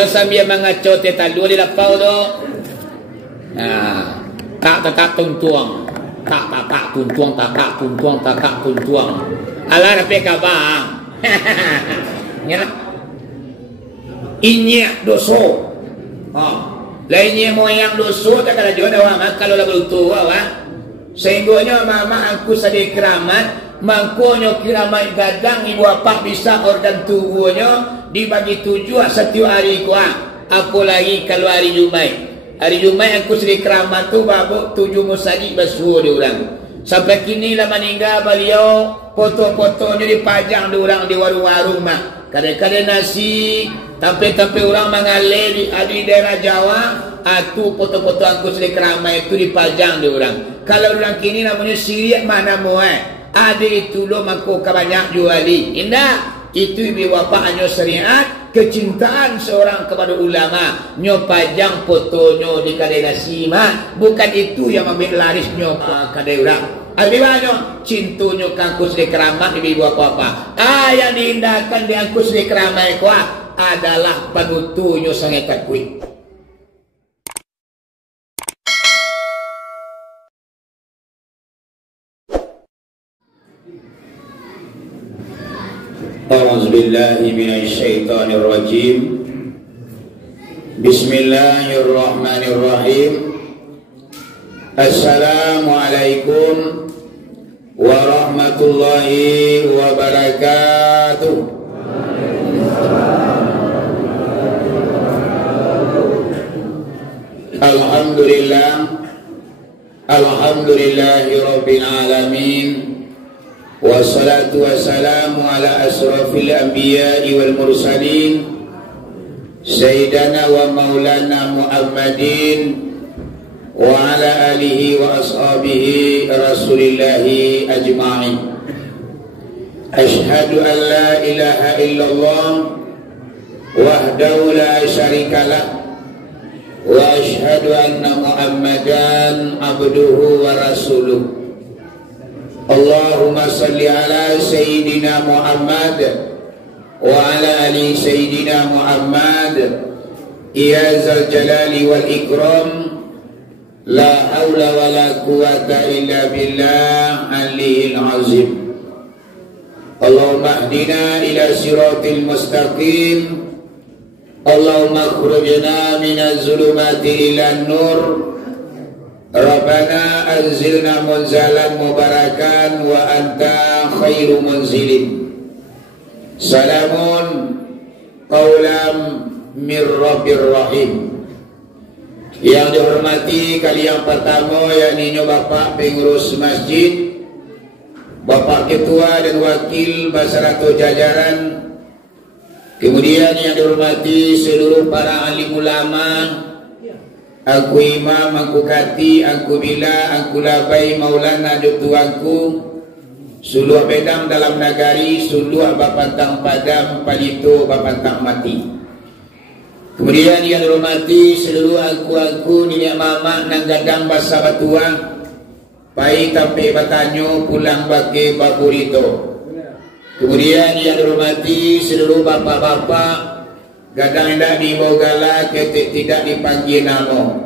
Nyo sambil mengaco tetalu di lapau tu. Tak tuntuang. Tak tuntuang. Alah tapi kabang. Ya. Inyak doso. Lainnya moyang doso tak kala jodoh kalau lagu tua sehingga mama aku sedih keramat. Mangkonyo kiramat gadang ibu apa bisa organ tubuhnya dibagi 7 setiap hari aku lagi kalau hari Jumat aku sedih keramat tu babu 7 musajid basuh diorang sampai kini lah meninggal beliau foto-fotonya dipajang diorang di warung-warung kadang-kadang nasi tapi orang mengalir di daerah Jawa aku foto-foto aku sedih keramat itu dipajang diorang kalau orang kini namanya Syriak mana ada itu lo mako kabanyak juali indah itu ibu bapa anyo syariat kecintaan seorang kepada ulama nyo pajang fotonyo di kadai nasi bukan itu yang ambil laris nyo kadai orang lebih banyak cintunyo kangkus di keramat ibu bapa yang diindahkan di angkus di keramat adalah panutunyo sangat kakui. A'udzubillahi minasyaitonirrajim. Bismillahirrahmanirrahim. Assalamualaikum warahmatullahi wabarakatuh. Alhamdulillahi rabbil alamin. Wassalatu wassalamu ala asrafil anbiya'i wal mursalin Sayyidana wa maulana Muhammadin wa ala alihi wa ashabihi rasulillahi ajma'in. Ashhadu an la ilaha illallah wahdahu la syarikalah wa ashhadu anna Muhammadan abduhu wa rasuluh. Allahumma salli ala Sayyidina Muhammad wa ala ali Sayyidina Muhammad ya zal jalali wal ikram la hawla wa la quwata illa billah aliyil azim. Allahumma hdina ila siratil mustaqim. Allahumma akhrujna minaz zulumati ilan nur. Rabbana anzilna munzalan mubarakan wa anta khairu munzilin. Salamun qawlam mir rabbir rahim. Yang dihormati kali yang pertama yakni Bapak pengurus masjid, Bapak ketua dan wakil basaratul jajaran. Kemudian yang dihormati seluruh para alim ulama, aku imam, aku kati, aku bila, aku labai maulana dutuanku suluh bedang dalam nagari, suluh bapantang padam, palito bapantang mati. Kemudian yang dihormati seluruh aku niat mama nang gadang basa batua pai tampe batanyo pulang bagi baburito. Kemudian yang dihormati seluruh bapak-bapak gadang hendak dibogala ketik tidak dipanggil nama.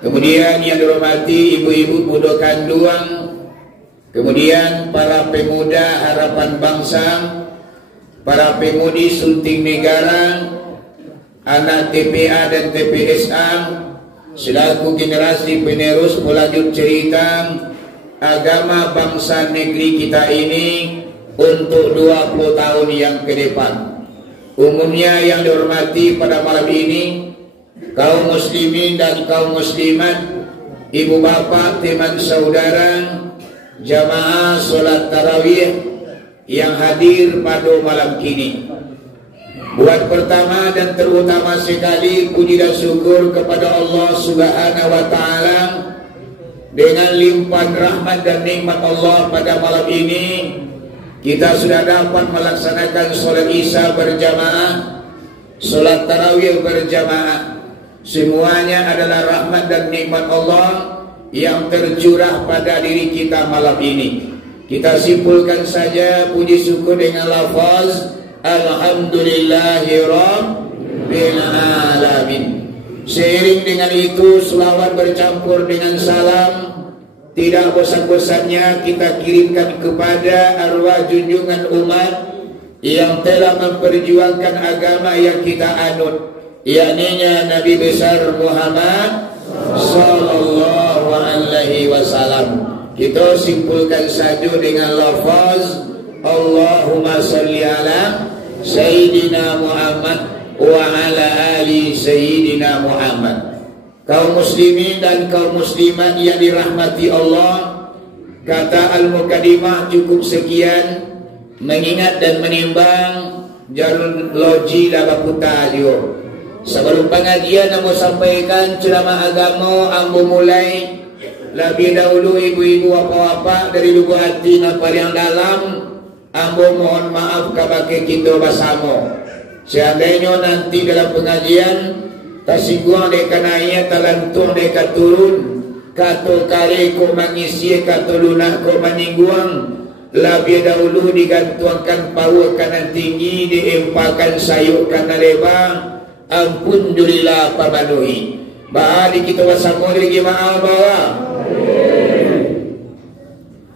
Kemudian yang dihormati ibu-ibu muda kandung. Kemudian para pemuda harapan bangsa, para pemudi sunting negara, anak TPA dan TPSA selaku generasi penerus melanjut cerita agama bangsa negeri kita ini untuk 20 tahun yang ke depan. Umumnya yang dihormati pada malam ini kaum muslimin dan kaum muslimat, ibu bapak, teman saudara, jamaah solat tarawih yang hadir pada malam kini. Buat pertama dan terutama sekali puji dan syukur kepada Allah Subhanahu wa taala dengan limpahan rahmat dan nikmat Allah pada malam ini kita sudah dapat melaksanakan solat Isya berjamaah, solat tarawih berjamaah. Semuanya adalah rahmat dan nikmat Allah yang tercurah pada diri kita malam ini. Kita simpulkan saja puji syukur dengan lafaz Alhamdulillahi Rabbil Seiring dengan itu selawat bercampur dengan salam tidak bosan-bosannya kita kirimkan kepada arwah junjungan umat yang telah memperjuangkan agama yang kita anut, yakni Nabi besar Muhammad sallallahu alaihi wasallam. Kita simpulkan saja dengan lafaz Allahumma salli ala Sayyidina Muhammad wa ala ali Sayyidina Muhammad. Kaum muslimin dan kaum muslimat yang dirahmati Allah, kata Al-Muqaddimah cukup sekian, mengingat dan menimbang jalur logi dalam putar juga. Sebelum pengajian ambo sampaikan ceramah agama, ambo mulai lebih dahulu ibu-ibu apa-apa dari lubuk hati napa yang dalam, ambo mohon maaf kepada kita bersama. Seandainya nanti dalam pengajian tasingguang deka naik, talantung deka turun, kato kare ko mengisi, kato lunak ko meningguang, lebih dahulu digantuangkan pawa kanan tinggi, diempakan sayuk kanan lebar, ampun durilah pamanuhi. Bahari kita bersama lagi maaf bawa.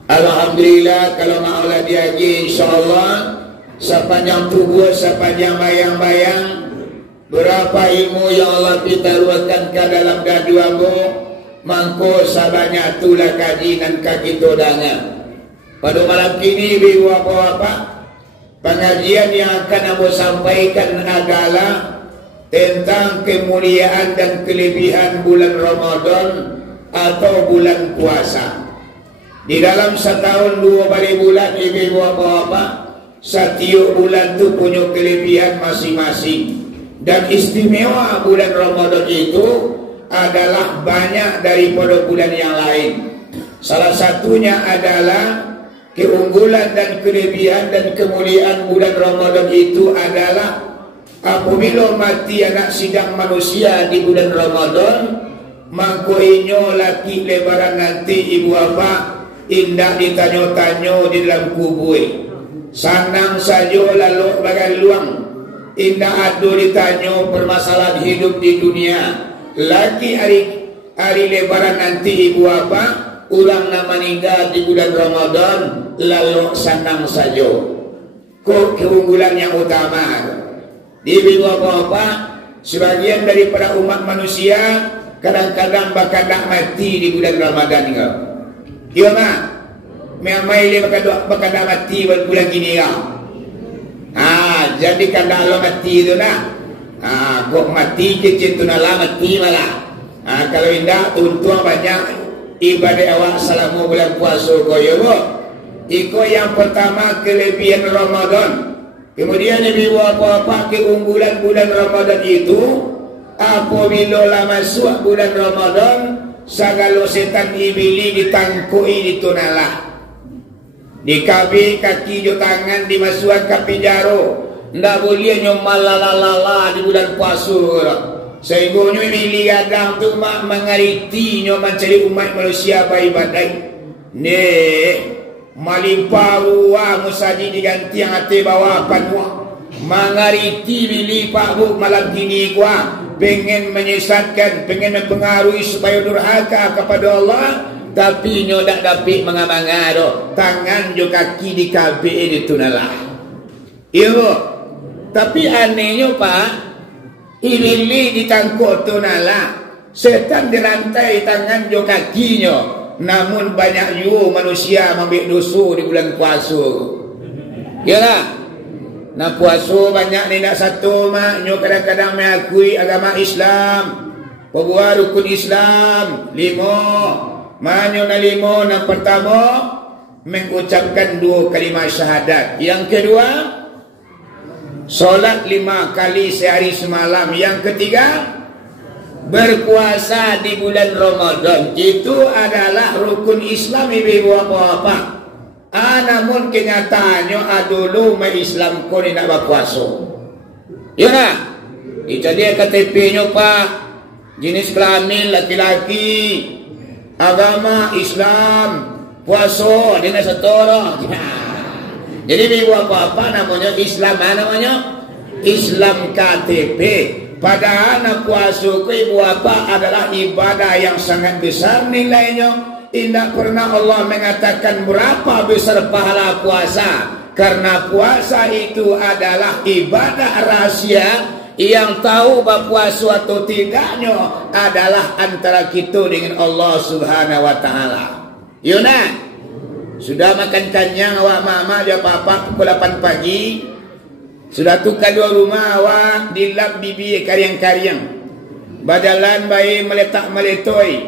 Alhamdulillah kalau maulah diaji insyaAllah sepanjang tubuh, sepanjang bayang-bayang berapa ilmu yang Allah pitaruakan ke dalam gadu ambo, mangko sabanyak tulah kaji dan kaki todangan. Pada malam kini ibu apa-apa, pengajian yang akan ambo sampaikan adalah tentang kemuliaan dan kelebihan bulan Ramadan atau bulan puasa. Di dalam setahun 2 kali bulan ibu apa-apa, setiap bulan itu punya kelebihan masing-masing. Dan istimewa bulan Ramadan itu adalah banyak daripada bulan yang lain. Salah satunya adalah keunggulan dan kelebihan dan kemuliaan bulan Ramadan itu adalah apabila mati anak sidang manusia di bulan Ramadan, mangko inyo laki lebaran nanti ibu apa indah ditanya-tanya di dalam kubur. Sanang saja lalu bagai luang, indah adu ditanya permasalahan hidup di dunia. Lagi hari lebaran nanti ibu apa ulang nama meninggal di bulan Ramadan, lalu senang saja. Kok keunggulan yang utama di ibu apa sebagian daripada umat manusia kadang-kadang bakal tak mati di bulan Ramadan enggak? Iya mak, memang ini bakal tak mati bulan gini ya. Jadi kalau mati itu nak, kok mati kecil tu nalah mati malah. Kalau indah tuntuan banyak ibadah awak selama bulan puasa koyo bo. Iko yang pertama kelebihan Ramadan. Kemudian ibu apa-apa keunggulan bulan Ramadan itu apabila lah masuk bulan Ramadan segala setan iblis ditangkui ditunalah. Dikabi kaki jo tangan dimasukkan ke penjara. Ndak boleh nyomal lala di bulan puasa. Sehingga nyo milih gadang tu mak mengariti nyo mencari umat manusia beribadah. Nih, malimpah ruang musaji diganti yang hati bawa panua. Mengariti milih Pak Bu malam kini gua pengen menyesatkan, pengen mempengaruhi supaya durhaka kepada Allah. Tapi nyo tak dapat mengamanga do. Tangan jo kaki di KBE ditunalah. Iya bu. Tapi anehnya Pak, iblis ditangkut tunalah. Setan dirantai tangan jo kakinya. Namun banyak juga manusia ambil dosa di bulan puasa. Yalah. Nah puasa banyak ni nak satu mak. Nyo kadang-kadang mengakui agama Islam. Pembuat rukun Islam 5. Manyo na 5 yang pertama mengucapkan 2 kalimat syahadat. Yang kedua solat 5 kali sehari semalam. Yang ketiga berpuasa di bulan Ramadan. Itu adalah rukun Islam ibu apa-apa. Namun kenyataannya dulu Islam ko ni nak berpuasa. Ya nak? Itu dia KTP-nya Pak. Jenis kelamin laki-laki. Agama Islam, puasa dengan setara. Jadi ibu apa-apa namanya Islam, namanya Islam KTP. Padahal nak puasa ke ibu bapa adalah ibadah yang sangat besar nilainya. Tidak pernah Allah mengatakan berapa besar pahala puasa. Karena puasa itu adalah ibadah rahasia. Yang tahu bahawa puasa atau tidaknya adalah antara kita dengan Allah Subhanahu wa ta'ala. Yuna, sudah makan kenyang awak mama dia papa pukul 8 pagi. Sudah tukar dua rumah awak di lap bibi karyang-karyang. Badalan bayi meletak meletoi.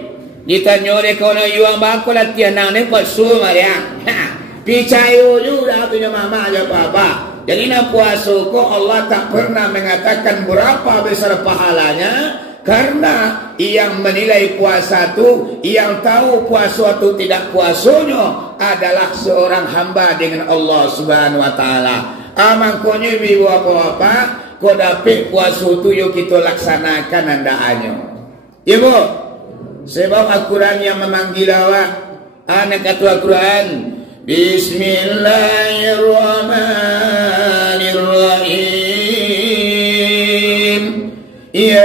Ditanya oleh kawan yuang bako latihan nang ni puasa mariang. Picayo juga punya mama dia papa. Jadi nak puasa kok Allah tak pernah mengatakan berapa besar pahalanya. Karena yang menilai puasa itu, yang tahu puasa itu tidak puasanya adalah seorang hamba dengan Allah Subhanahu wa ta'ala. Amangkonya ibu apa-apa, kau dapat puasa itu yuk kita laksanakan andaannya. Ibu, sebab Al-Quran yang memanggil awak, anak kata Al-Quran, Bismillahirrahmanirrahim. Ya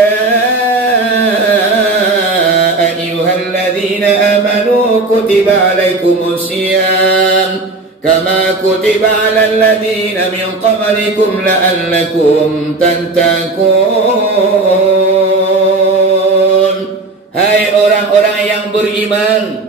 ayyuhalladzina amanu kutiba alaikumus siyam kama kutiba alal ladzina min qablikum la'allakum tattaqun. Hai orang-orang yang beriman,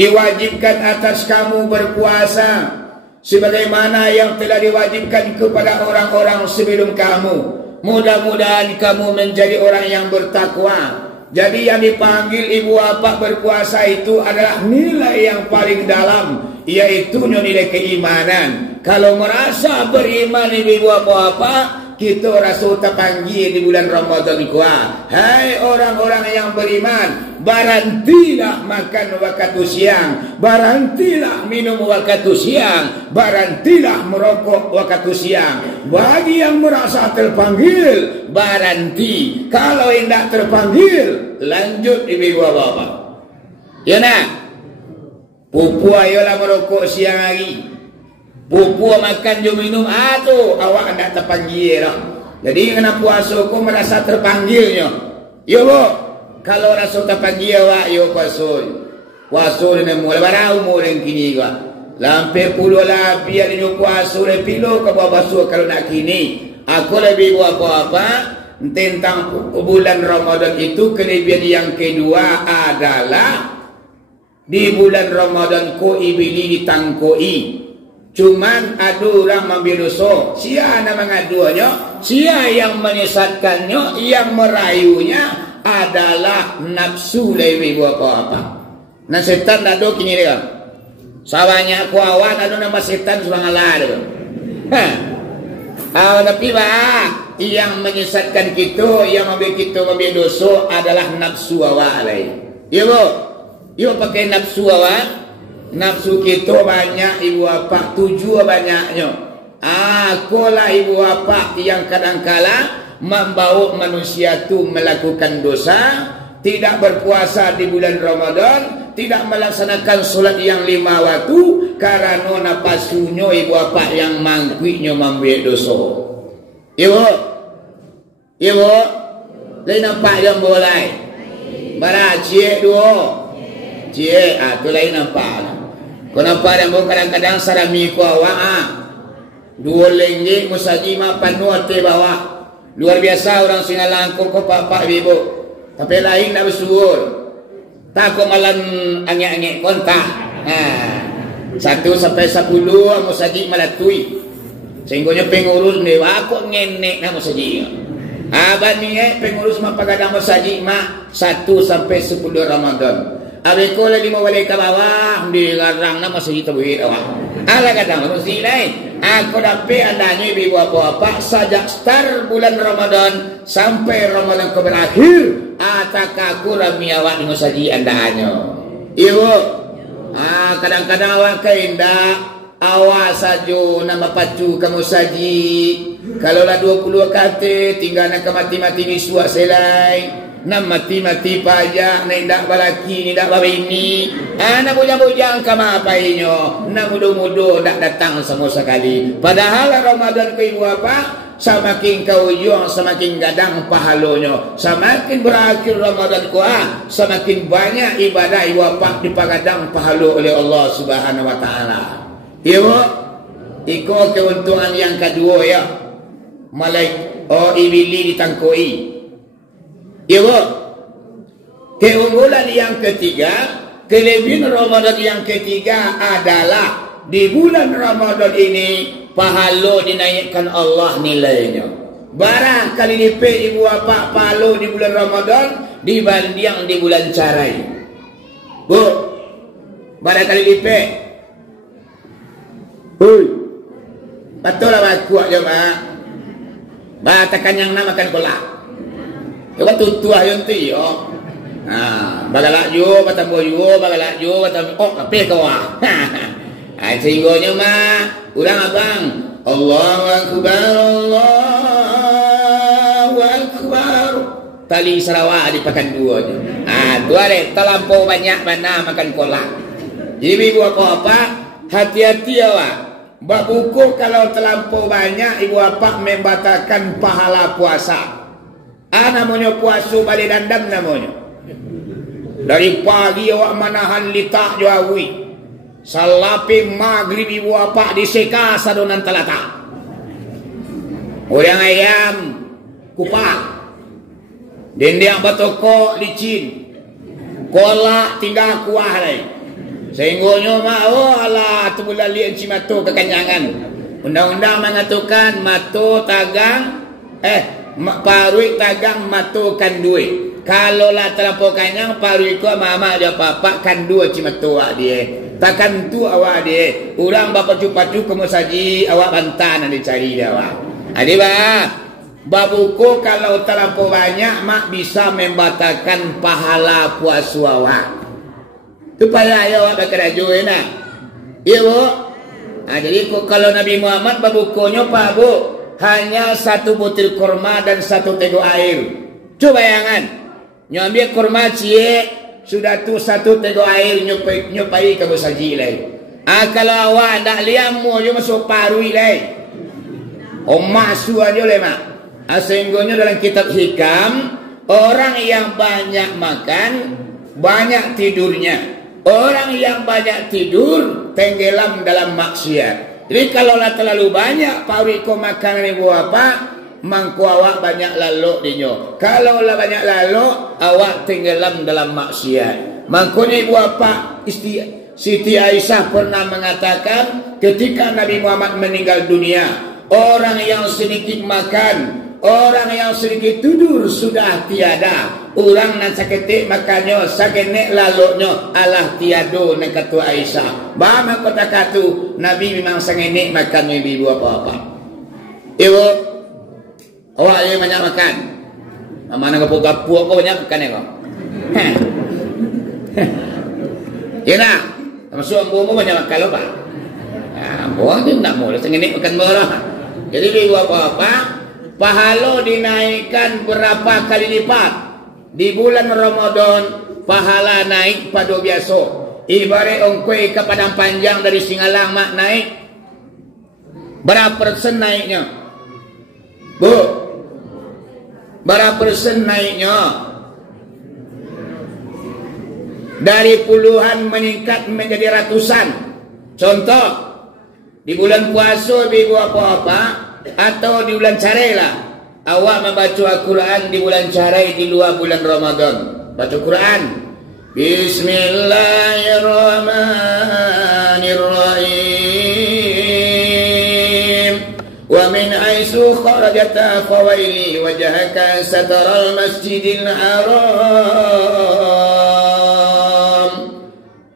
diwajibkan atas kamu berpuasa sebagaimana yang telah diwajibkan kepada orang-orang sebelum kamu. Mudah-mudahan kamu menjadi orang yang bertakwa. Jadi yang dipanggil ibu bapa berpuasa itu adalah nilai yang paling dalam, yaitu nilai keimanan. Kalau merasa beriman ibu bapa, kita rasa terpanggil di bulan Ramadan kuah. Hai orang-orang yang beriman, barantilah makan waktu siang, barantilah minum waktu siang, barantilah merokok waktu siang. Bagi yang merasa terpanggil, baranti. Kalau tidak terpanggil, lanjut ibu bapa. Ya nak, pupu ayolah merokok siang hari. Pupu makan jo minum tu awak nak terpanggil lah. Jadi kena puasa ku merasa terpanggilnya. Yo bu, kalau rasa terpanggil awak yo puasa. Puasa dengan mulai barang umur yang kini gua. Lampir puluh lah biar ini puasa le pilo ke bawah puasa kalau nak kini. Aku lebih buat apa-apa tentang bulan Ramadan itu. Kelebihan yang kedua adalah di bulan Ramadan ko ibili ditangkoi. Cuman ada orang mengambil dosa. Sia nak mengaduanya, sia yang menyesatkannya, yang merayunya adalah nafsu lebih buat apa-apa. Nah setan tak ada kini dia. Sawanya ku awan ada nama setan subhanallah dia. Tapi bah, yang menyesatkan kita, yang membuat kita mengambil dosa adalah nafsu awak lain. Ya bu, you pakai nafsu awak. Nafsu kita banyak ibu bapa, tujuh banyaknya. Akulah ibu bapa yang kadang-kala membawa manusia itu melakukan dosa, tidak berpuasa di bulan Ramadan, tidak melaksanakan solat yang 5 waktu karena napasunya ibu bapa yang mangkuinya membuat dosa. Ibu, lain nampak yang boleh. Bara cik dua, cik, tu lain nampak. Kenapa dia mau kadang-kadang sarami ku awak dua lenggik musaji mah penuh hati bawah. Luar biasa orang Singalangkung ko papa ibu. Tapi lain nak bersuur. Tak ko malam angin-angin kontak. 1 sampai 10 musaji malatui. Sehingga pengurus ni aku ngenek na musaji. Abang ni pengurus mah pagadang musaji mah 1 sampai 10 Ramadan. Abi ko lagi mau balik ke bawah di larang nama masih tawhid awak. Ala kadang mesti lain. Aku dapat andanya ibu apa-apa sejak start bulan Ramadan sampai Ramadan ke berakhir. Ataka aku rami awak di musaji andanya. Ibu, kadang-kadang awak keindah awak saja nama pacu ke musaji. Kalau lah 20 kata tinggal nak mati-mati di suak selai. Nak mati-mati pajak, nak indak balaki, indak babini. Nak bujang-bujang kama apainya. Nak mudu-mudu nak datang sama sekali. Padahal Ramadan ke ibu apa? semakin kau ujung semakin gadang pahalanya. Semakin berakhir Ramadan kuah, semakin banyak ibadah iwapak dipagadang pahala oleh Allah Subhanahu wa taala. Ya bu, iko keuntungan yang kedua ya. Ibili ditangkui. Ya bu, keunggulan yang ketiga, kelebihan Ramadan yang ketiga adalah di bulan Ramadan ini pahala dinaikkan Allah nilainya. Barang kali lipat ibu bapa pahala di bulan Ramadan dibanding di bulan carai. Bu, barang kali lipat. Hui, betul lah kuat jemaah. Batakan yang nama makan kolak. Coba tutuah yang tu yo. Bagalak jo, batambo jo, bagalak jo, batam kape kawah. Sehinggonya mah ulang abang Allahu Akbar, Allahu Akbar. Tali Sarawak dipakan dua je. Tu ada terlampau banyak mana makan kolak. Jadi ibu apa hati-hati awak. Bab buku kalau terlampau banyak ibu apa membatalkan pahala puasa. Namanya puasa balik dandam namanya. Dari pagi awak manahan litak jawi. Salapi maghrib ibu apa diseka sadonan telata. Orang ayam kupak. Dendeng batoko licin. Kolak tinggal kuah lagi. Sehinggonya mau Allah tu bulan lian cimato kekenyangan. Undang-undang mengatakan mato tagang parui tagang mato kan duit. Kalau lah terlampau kenyang parui ko mama dia papa kan dua cimato awak dia. Takkan tu awak dia. Orang bapa cupacu kamu saji awak bantan nanti cari dia awak. Adik bah. Babuku kalau terlampau banyak mak bisa membatalkan pahala puasa awak. Tu payah ya awak bekerja nak. Ya bu. Jadi kalau Nabi Muhammad babukunya pak bu hanya satu butir kurma dan satu teguk air. Coba bayangan. Nyambil kurma cie sudah tu satu teguk air nyupai kamu saji lagi. Kalau awak tak liam mu je masuk parui lagi. Masu aja le mak. Sehinggonya dalam kitab hikam orang yang banyak makan banyak tidurnya. Orang yang banyak tidur tenggelam dalam maksiat. Jadi kalau lah terlalu banyak parui ko makan ibu apa mangku awak banyak lalu dinyo. Kalau lah banyak lalu awak tenggelam dalam maksiat. Mangkunya ibu apa Siti Aisyah pernah mengatakan ketika Nabi Muhammad meninggal dunia, orang yang sedikit makan, orang yang sedikit tidur sudah tiada. Orang nan saketik makannya, sakenek laloknya Allah tiado nak kata Aisyah. Bama kata katu Nabi memang sangenek makannya ibu apa-apa. Ibu, awak yang banyak makan. Mana gapu-gapu kau banyak makan ya kau? Ya nak, masuk ambu banyak makan lo pak. Ambu tu tak mau, sangenek makan berah. Jadi ibu apa-apa. Pahala dinaikkan berapa kali lipat. Di bulan Ramadan pahala naik pada biasa. Ibarat ongkoi ke Padang Panjang dari Singalang mak naik. Berapa persen naiknya? Bu, berapa persen naiknya? Dari puluhan meningkat menjadi ratusan. Contoh, di bulan puasa ibu apa-apa atau di bulan carai lah. Awak membaca Al-Quran di bulan carai di luar bulan Ramadan. Baca Quran. Bismillahirrahmanirrahim. Wa min aisu kharajata fawaili wajhaka sataral masjidil haram.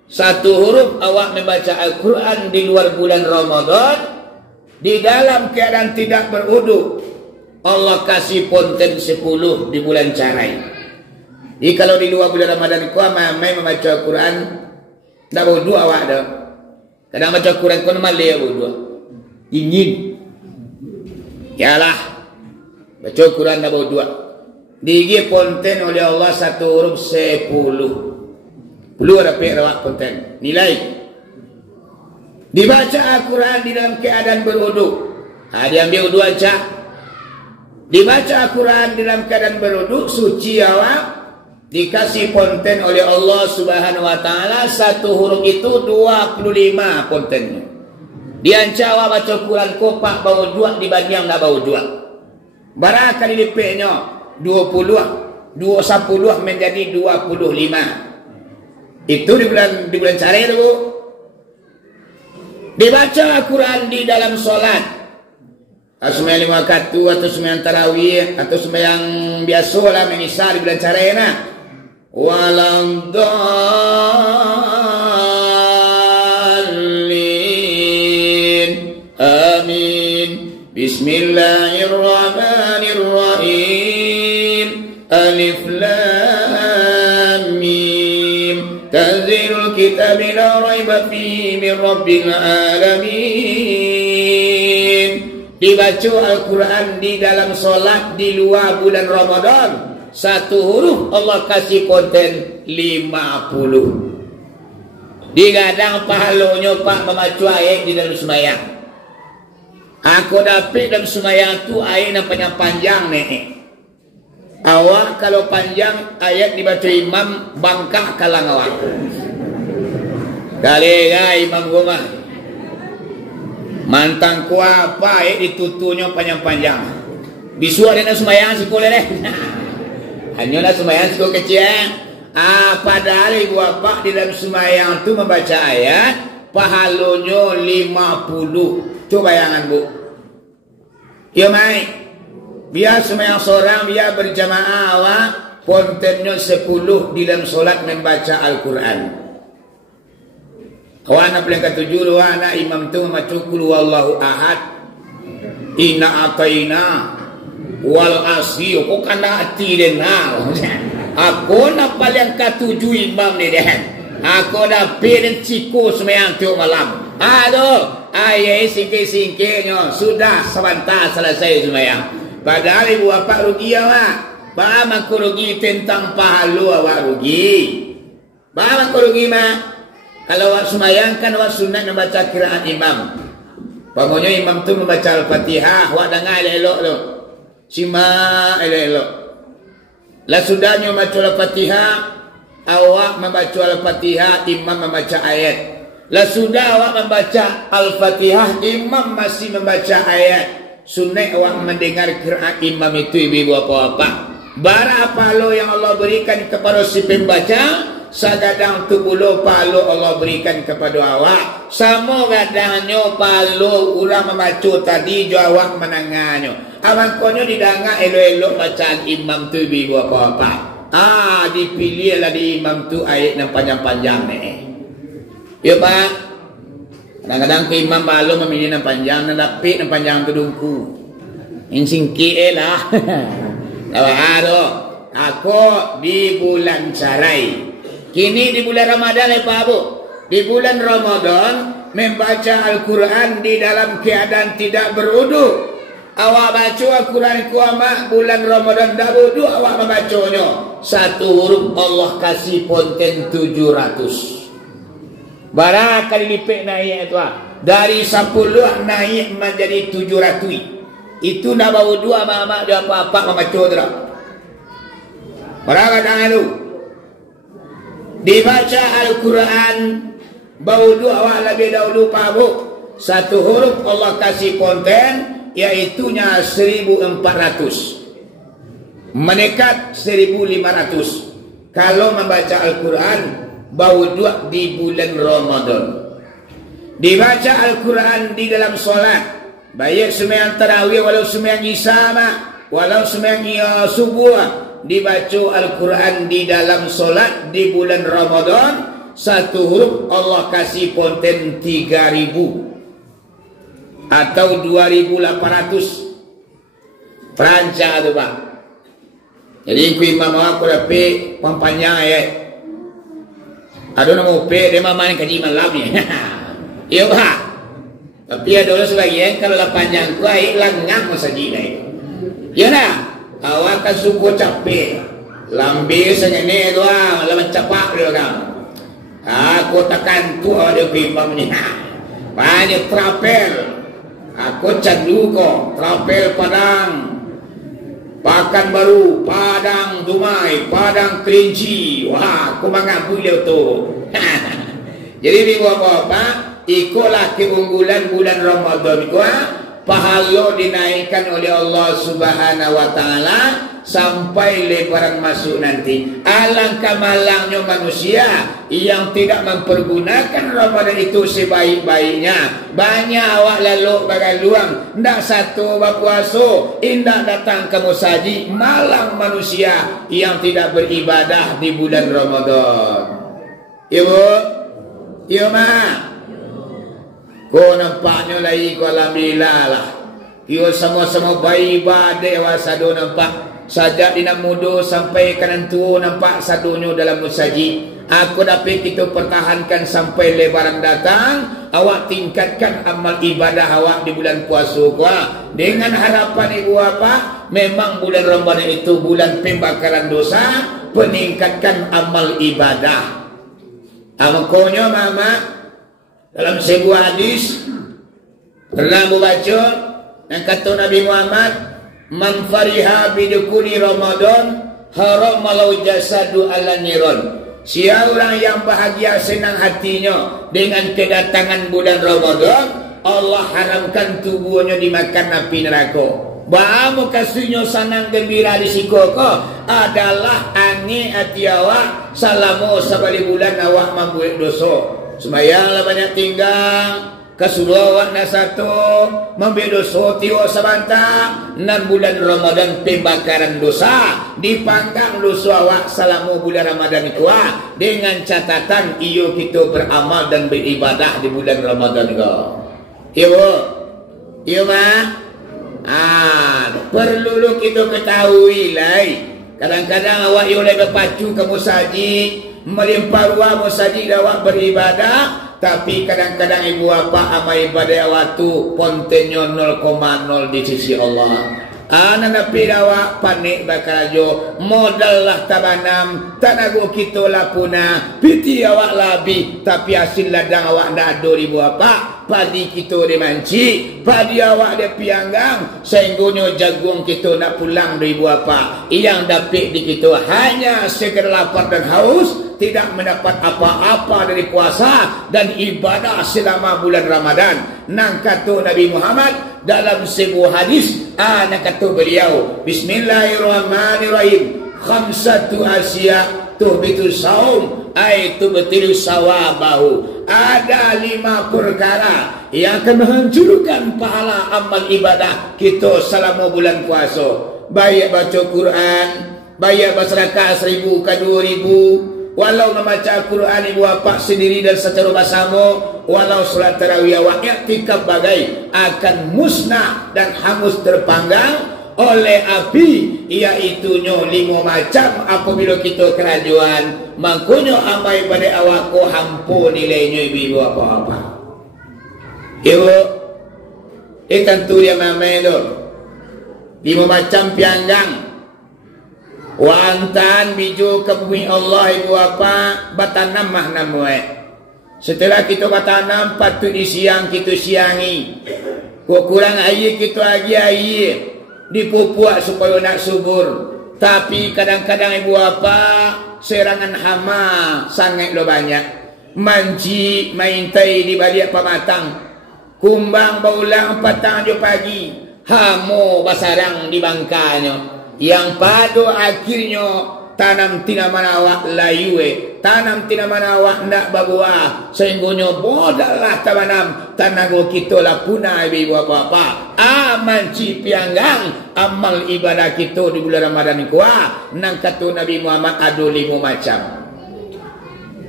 Satu huruf awak membaca Al-Quran di luar bulan Ramadan di dalam keadaan tidak berwudu, Allah kasih ponten 10 di bulan carai. Jadi kalau di luar bulan Ramadan kau mamai membaca Al-Quran tak wudu awak dah. Kadang baca Al-Quran kau malai wudu. Ingin. Yalah. Baca Al-Quran tak wudu. Digi ponten oleh Allah satu huruf 10. Perlu ada perawat ponten. Nilai. Dibaca Al-Quran di dalam keadaan berwudu. Diambil wudu aja. Dibaca Al-Quran dalam keadaan berwudu, suci awak, dikasih konten oleh Allah Subhanahu wa taala, satu huruf itu 25 kontennya. Diancam awak baca Quran kopak bau dua dibanding enggak bau dua. Barangkali lipeknya 20 menjadi 25. Itu di bulan Syahrir itu, Bu. Dibaca Al-Quran di dalam solat, sembahyang 5 waktu atau sembahyang tarawih atau sembahyang biasa lah mengisah di bulan Syahrir nah. Walam dhalin. Amin. Bismillahirrahmanirrahim. Alif lam mim. Tanzilul kitab la raiba fihi min rabbil alamin. Dibaca Al-Quran di dalam solat di luar bulan Ramadan, satu huruf Allah kasih konten 50. Digadang pahalanya Pak membaca ayat di dalam sembahyang. Aku dapat dalam sembahyang tu ayat yang panjang nih. Awak kalau panjang ayat dibaca imam bangkah kalang awak. Kali imam rumah mantang kuah apa ditutunya panjang-panjang. Bisu ada nak sembahyang sekolah deh. Hanya nak sembahyang sekolah kecil. Padahal ibu bapa di dalam sembahyang tu membaca ayat, pahalanya 50. Coba bayangan Bu. Ya mai. Biar sembahyang seorang, biar berjamaah awak, kontennya 10 di dalam solat membaca Al-Quran. Kawan paling ketujuh anak imam tu membaca qul huwallahu ahad, inna ataina wal asri. Kok kana ati denau. Aku nak paling ketujuh imam ni deh. Aku dah pilih ciku sembahyang tu malam. Aduh, ayat singkir-singkirnya sudah sebentar selesai sembahyang. Padahal ibu bapa rugi awak. Paham aku rugi tentang pahala awak rugi. Paham aku rugi mak? Kalau awak sembahyang kan awak sunat membaca kiraan imam. Pokoknya imam tu membaca Al-Fatihah, awak dengar elok-elok tu. Simak elok-elok. Lah sudahnya membaca Al-Fatihah, awak membaca Al-Fatihah, imam membaca ayat. Lah sudah awak membaca Al-Fatihah, imam masih membaca ayat. Sunat awak mendengar kiraan imam itu ibu apa-apa. Bara pahala yang Allah berikan kepada si pembaca, sagadang tu puluh pahala Allah berikan kepada awak. Sama gadangnya pahala orang membaca tadi jo awak menangannya. Abang konyo didangar elok-elok bacaan imam tu ibu apa-apa. Dipilihlah di imam tu ayat yang panjang-panjang ni. Ya Pak. Kadang-kadang ke imam balu memilih yang panjang, yang lapik yang panjang tu dungku. Yang singkir lah. Aduh, aku di bulan Sarai. Kini di bulan Ramadan Pak Bu. Di bulan Ramadan membaca Al-Quran di dalam keadaan tidak berwudu. Awak baca Al-Quran kuamak bulan Ramadan dah wudu, awak membacanya. Satu huruf Allah kasih konten 700. Barangkali lipik naik itu dari 10 naik menjadi 700. Itu nak bawa dua mak-mak dia apa-apa membaca tu tak. Barangkali itu dibaca Al-Quran bawa dua awak lebih dahulu Pak Bu. Satu huruf Allah kasih konten iaitunya 1400. Menekat 1500. Kalau membaca Al-Quran bau dua di bulan Ramadan. Dibaca Al-Quran di dalam solat, baik sembahyang tarawih walau sembahyang isya walau sembahyang subuh, dibaca Al-Quran di dalam solat di bulan Ramadan, satu huruf Allah kasih konten 3000 atau 2800. Perancang tu Pak. Jadi aku imam aku dapat panjang ayat. Ada nama upe dia mama yang kaji malam ni. Iya Pak. Tapi ada orang sebagian kalau lah panjang ku ai langgang saji dah itu. Ya dah. Awak kan suku capek. Lambi sengene tu lawan capak dia kan. Aku takkan tu ada imam ni. Banyak trapel. Aku candu kok trapel Padang. Pakan baru, Padang Dumai, Padang Kerinci. Wah, aku mengaku dia tu. Jadi ibu bapak, ikutlah keunggulan bulan Ramadan ku, pahala dinaikkan oleh Allah Subhanahu wa taala sampai lebaran masuk nanti. Alangkah malangnya manusia yang tidak mempergunakan Ramadan itu sebaik-baiknya. Banyak awak lalu bagai luang, ndak satu berpuasa, indah datang ke musaji. Malang manusia yang tidak beribadah di bulan Ramadan. Ibu, iya mak, kau nampaknya lagi kau alhamdulillah lah. Kau sama-sama beribadah dewasa do nampak. Sajak dina muda sampai kanan tua nampak sadonyo dalam musaji. Aku dapat kita pertahankan sampai lebaran datang. Awak tingkatkan amal ibadah awak di bulan puasa kuah. Dengan harapan ibu apa? Memang bulan Ramadan itu bulan pembakaran dosa. Peningkatkan amal ibadah. Amakonyo mama, dalam sebuah hadis pernah membaca yang kata Nabi Muhammad, man fariha bidukuni Ramadan haram malau jasadu ala niron. Siapa orang yang bahagia senang hatinya dengan kedatangan bulan Ramadan, Allah haramkan tubuhnya dimakan api neraka. Bahamu kasihnya sanang gembira di sikoko adalah angin hati awak selama sabali bulan awak membuat dosa. Sembayanglah banyak tinggal, kasuruh awak nak satu membuat dosa tiwa sabantang. 6 bulan Ramadan pembakaran dosa, dipanggang dosa awak selama bulan Ramadan itu dengan catatan iyo kita beramal dan beribadah di bulan Ramadan itu. Ibu, iya mak. Perlu kita ketahui lah. Kadang-kadang awak yang lebih berpacu ke musaji, melimpah ruang musaji awak beribadah, tapi kadang-kadang ibu apa amal ibadah awak tu pontenyo 0,0 di sisi Allah. Napi awak panik bakal jo modal lah tabanam tanago kita lah punah piti awak labi tapi hasil ladang awak ndak ada ribu apa padi kita dimanci padi awak dia pianggang sehingga jagung kita nak pulang ribu apa yang dapat di kita hanya sekedar lapar dan haus, tidak mendapat apa-apa dari puasa dan ibadah selama bulan Ramadan. Nang kata Nabi Muhammad dalam sebuah hadis, nak kata beliau, Bismillahirrahmanirrahim, khamsatu asya tuhbitu saum ay tubtilu sawabahu. Ada 5 perkara yang akan menghancurkan pahala amal ibadah kita selama bulan puasa. Baik baca Quran, baik bersedekah 1000 ke 2000, walau membaca Quran ibu bapa sendiri dan secara bersama, walau solat tarawih awak i'tikaf bagai akan musnah dan hangus terpanggang oleh api, iaitu 5 macam apabila kita kerajuan maknanya amai pada awak ko hampu nilainya ibu apa-apa. Ibu tentu dia mamai tu 5 macam pianggang wantan biju ke bumi Allah ibu apa batanam mah namuai. Setelah kita batanam patut di siang kita siangi. Kurang air kita lagi air dipupuak supaya nak subur. Tapi kadang-kadang ibu apa serangan hama sangat lo banyak. Manji maintai di balik pematang. Kumbang baulang petang jo pagi. Hamo basarang di bangkanya. Yang pada akhirnya tanam tinaman awak layue, tanam tinaman awak ndak berbuah, sehingga bodallah tabanam tanago kita lah punah ibu bapa. Manci pianggang amal ibadah kita di bulan Ramadan ni kuah. Nang kata Nabi Muhammad ada 5 macam.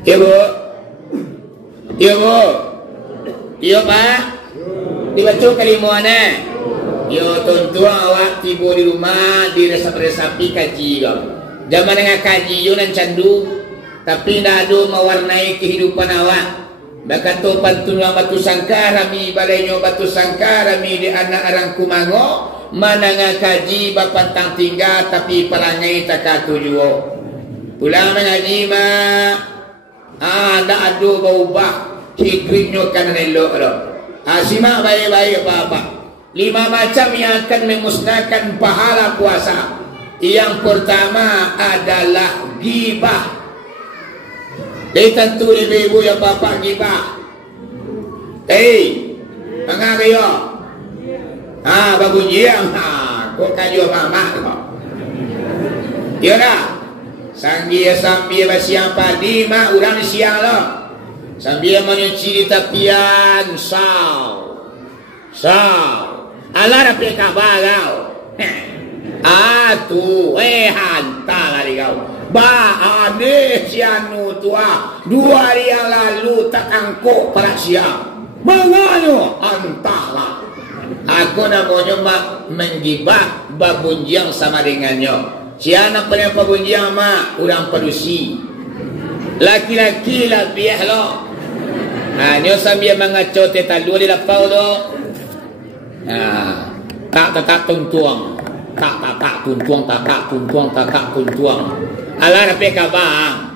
Ibu, iya pak, dibaca kelima ni. Yo tuan-tuan awak tiba di rumah diresap-resapi kaji kau. Zaman dengan kaji yo nan candu tapi ndak ada mewarnai kehidupan awak. Bakato pantun batu sangkar mi balainya batu sangkar mi di anak arang kumango mana ngakaji bapantang tinggal tapi perangai takatu juo. Pulang mengaji mah ndak ada berubah hidupnya kan elok dah. Simak baik-baik apa-apa. 5 macam yang akan memusnahkan pahala puasa. Yang pertama adalah ghibah. Jadi tentu ibu-ibu yang bapak ghibah. Mengapa yo? Bagus jiang. Kok kayu mama kok? Ya dah. Sambil bersiang padi mak urang siang lo. Sambil menyuci di tepian saw. Alah dapat kabar kau. Tu hantar lari kau. Ane sianu tua 2 hari yang lalu tak angkut pada siang. Mengano entahlah. Aku namanya mak menggibah babunjiang sama dengannya. Siapa punya babunjiang mak urang pedusi. Laki-laki lah biar lo. Nyo sambil mengacau tetalu di lapau tu. Tak tuntuang. Tak tuntuang. Alah dapat kabar.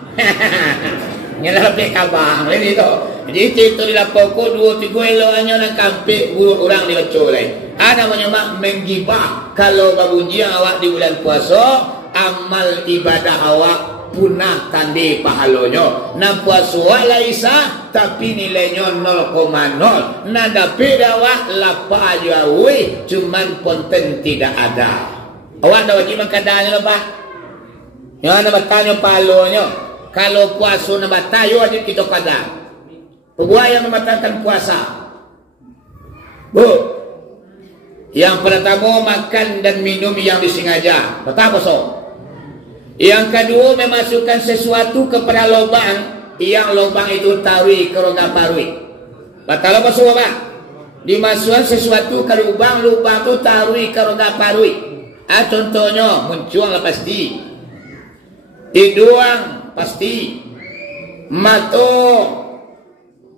Nyala dapat kabar. Ini tu. Jadi cerita di lapau ko 2-3 elok hanya nak kampik buruk orang di bacol lain. Ada menyemak menggibah kalau babunjiang awak di bulan puasa, amal ibadah awak punah tanda pahalanya. Nak puasa awak laisa tapi nilainya 0,0. Nak dapat awak lapa jauh cuman konten tidak ada. Awak dah wajib kadanya lah pak. Yang nak bertanya pahalanya. Kalau puasa nak bertanya wajib kita kadang. Peguai yang membatalkan puasa. Bu. Yang pertama makan dan minum yang disengaja. Batal puasa. Yang kedua memasukkan sesuatu kepada lubang yang lubang itu tarui ke rongga parui. Batal puasa Pak. Dimasukkan sesuatu ke lubang itu tarui ke rongga parui. Contohnya muncuang pasti. Hidung pasti. Mata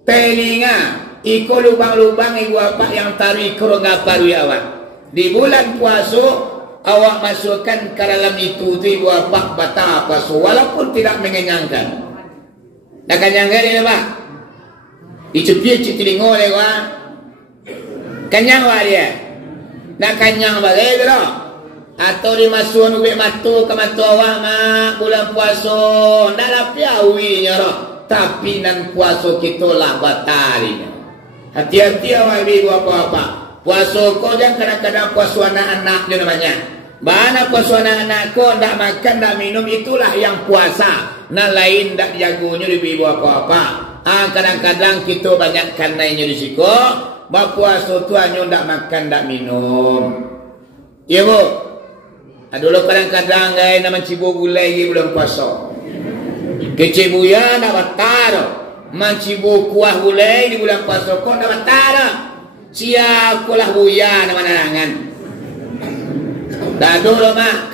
telinga, ikut lubang-lubang ibu apa yang tarik ke rongga parui awak. Di bulan puasa, awak masukkan ke dalam itu ibu apa batal puasa, walaupun tidak mengenyangkan. Nak kenyangkan ini pak? Dicepit telinga oleh awak. Kenyang awak dia. Nak kenyang balik tu tak? Atau dimasukkan ubik mata ke mata awak mak bulan puasa, nak lapis awinya tak? Tapi nan puasa kita lah batalinya. Hati-hati awak ibu apa-apa. Puasa kau jangan kadang-kadang puasa anak-anak je namanya. Mana puasa anak-anak kau tak makan tak minum itulah yang puasa. Nah lain tak jagonya ibu apa-apa. Kadang-kadang kita banyak kanainya di situ. Puasa tu hanya tak makan tak minum. Ya bu. Dulu kadang-kadang gaya nama cibu gulai di bulan puasa. Kecibuya nak batal. Mancibu kuah gulai di bulan puasa kau nak batal. Siap kulah buya nama narangan. Dah dulu mak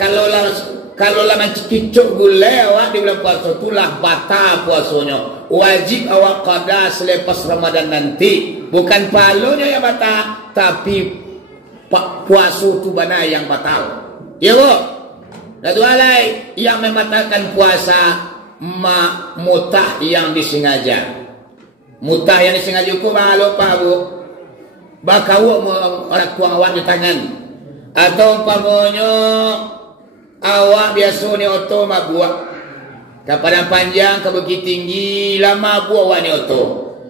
kalau lah mancikicuk gulai awak di bulan puasa itulah batal puasanya. Wajib awak qada selepas Ramadan nanti. Bukan palunya yang batal, tapi puasa tu benar yang batal. Ya bu. Datu alai yang membatalkan puasa mutah yang disengaja. Mutah yang disengaja ku malu pak bu. Bakau orang tua awak di tangan. Atau umpamanya awak biasa ni oto mak buat. Kapadang panjang ke Bukit Tinggi lama buat awak ni oto.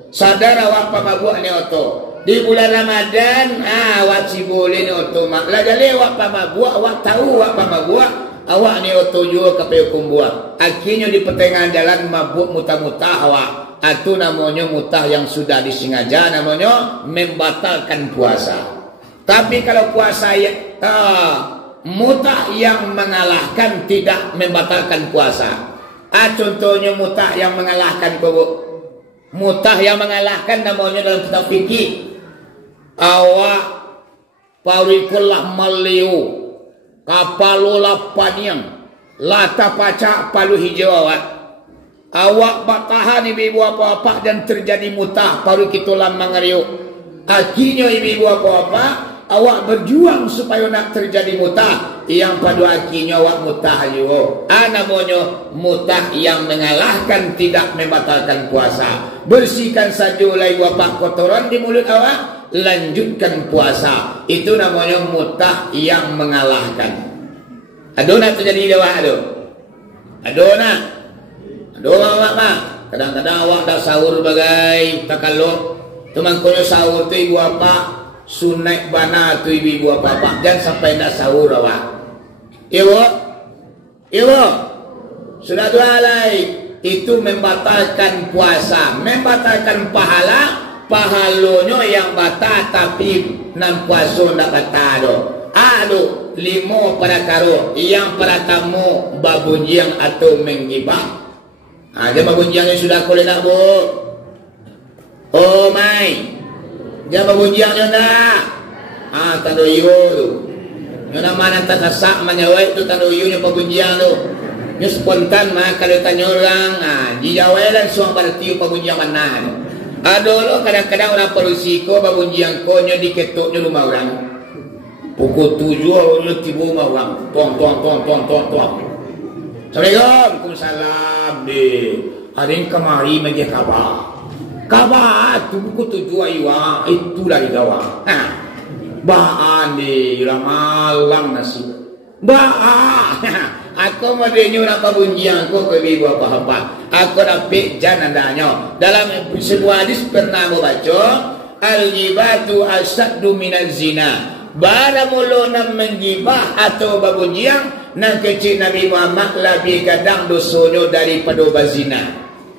Sadar awak apa buat ni oto. Di bulan Ramadan awak si boleh ni oto mak. Lah jadi awak apa buat awak tahu awak apa buat. Awak ni oto juga ke hukum buat. Akhirnya di pertengahan jalan mabuk mutah-mutah awak. Itu namanya mutah yang sudah disengaja, namanya membatalkan puasa. Tapi kalau puasa mutah yang mengalahkan tidak membatalkan puasa. Contohnya mutah yang mengalahkan mutah yang mengalahkan namanya dalam kitab fikih. Awak parikullah maliu kapalula paniang lata pacak palu hijau awak batahan ibu-ibu apa-apa dan terjadi mutah paru kita lamang riuk. Akhirnya ibu-ibu apa-apa awak berjuang supaya nak terjadi mutah yang pada akhirnya awak mutah juga. Namanya mutah yang mengalahkan tidak membatalkan puasa. Bersihkan saja oleh bapak kotoran di mulut awak, lanjutkan puasa. Itu namanya mutah yang mengalahkan. Adona terjadi dewa adona mak. Kadang-kadang awak dah sahur bagai takaluk. Teman konyo sahur tu ibu apa? Sunat bana tu ibu apa? Jangan sampai nak sahur awak. Ibu. Sudah dua alai. Itu membatalkan puasa, membatalkan pahalonyo yang batal tapi nan puasa ndak batal. Limo para karo yang para tamu babunjiang atau menggibah. Dia babunjiang yang sudah boleh nak bu. Oh mai, dia babunjiang yang nak. Tandoyo tu. Yang nama nanti sasak menyawai tu tandoyo yang babunjiang tu. Yang spontan mah kalau tanya orang, di Jawa dan semua pada tiup babunjiang mana. Lo kadang-kadang orang perusiko babunjiang konyo diketuknya rumah orang. Pukul 7 orang tiba rumah orang. Tuang. Assalamualaikum. Waalaikumsalam. Ada yang kemari bagi kabar. Kabar tu pukul 7 aywa. Itulah di Jawa. Baan di malang nasi. Aku mau dengar apa bunyian aku ke ibu apa. Aku dapat janandanya. Dalam sebuah hadis pernah membaca, al-ghibatu asaddu minaz zina. Baramulo nak menggibah atau babunjiang nak kecil Nabi Muhammad lebih kadang dosonyo daripada bazina.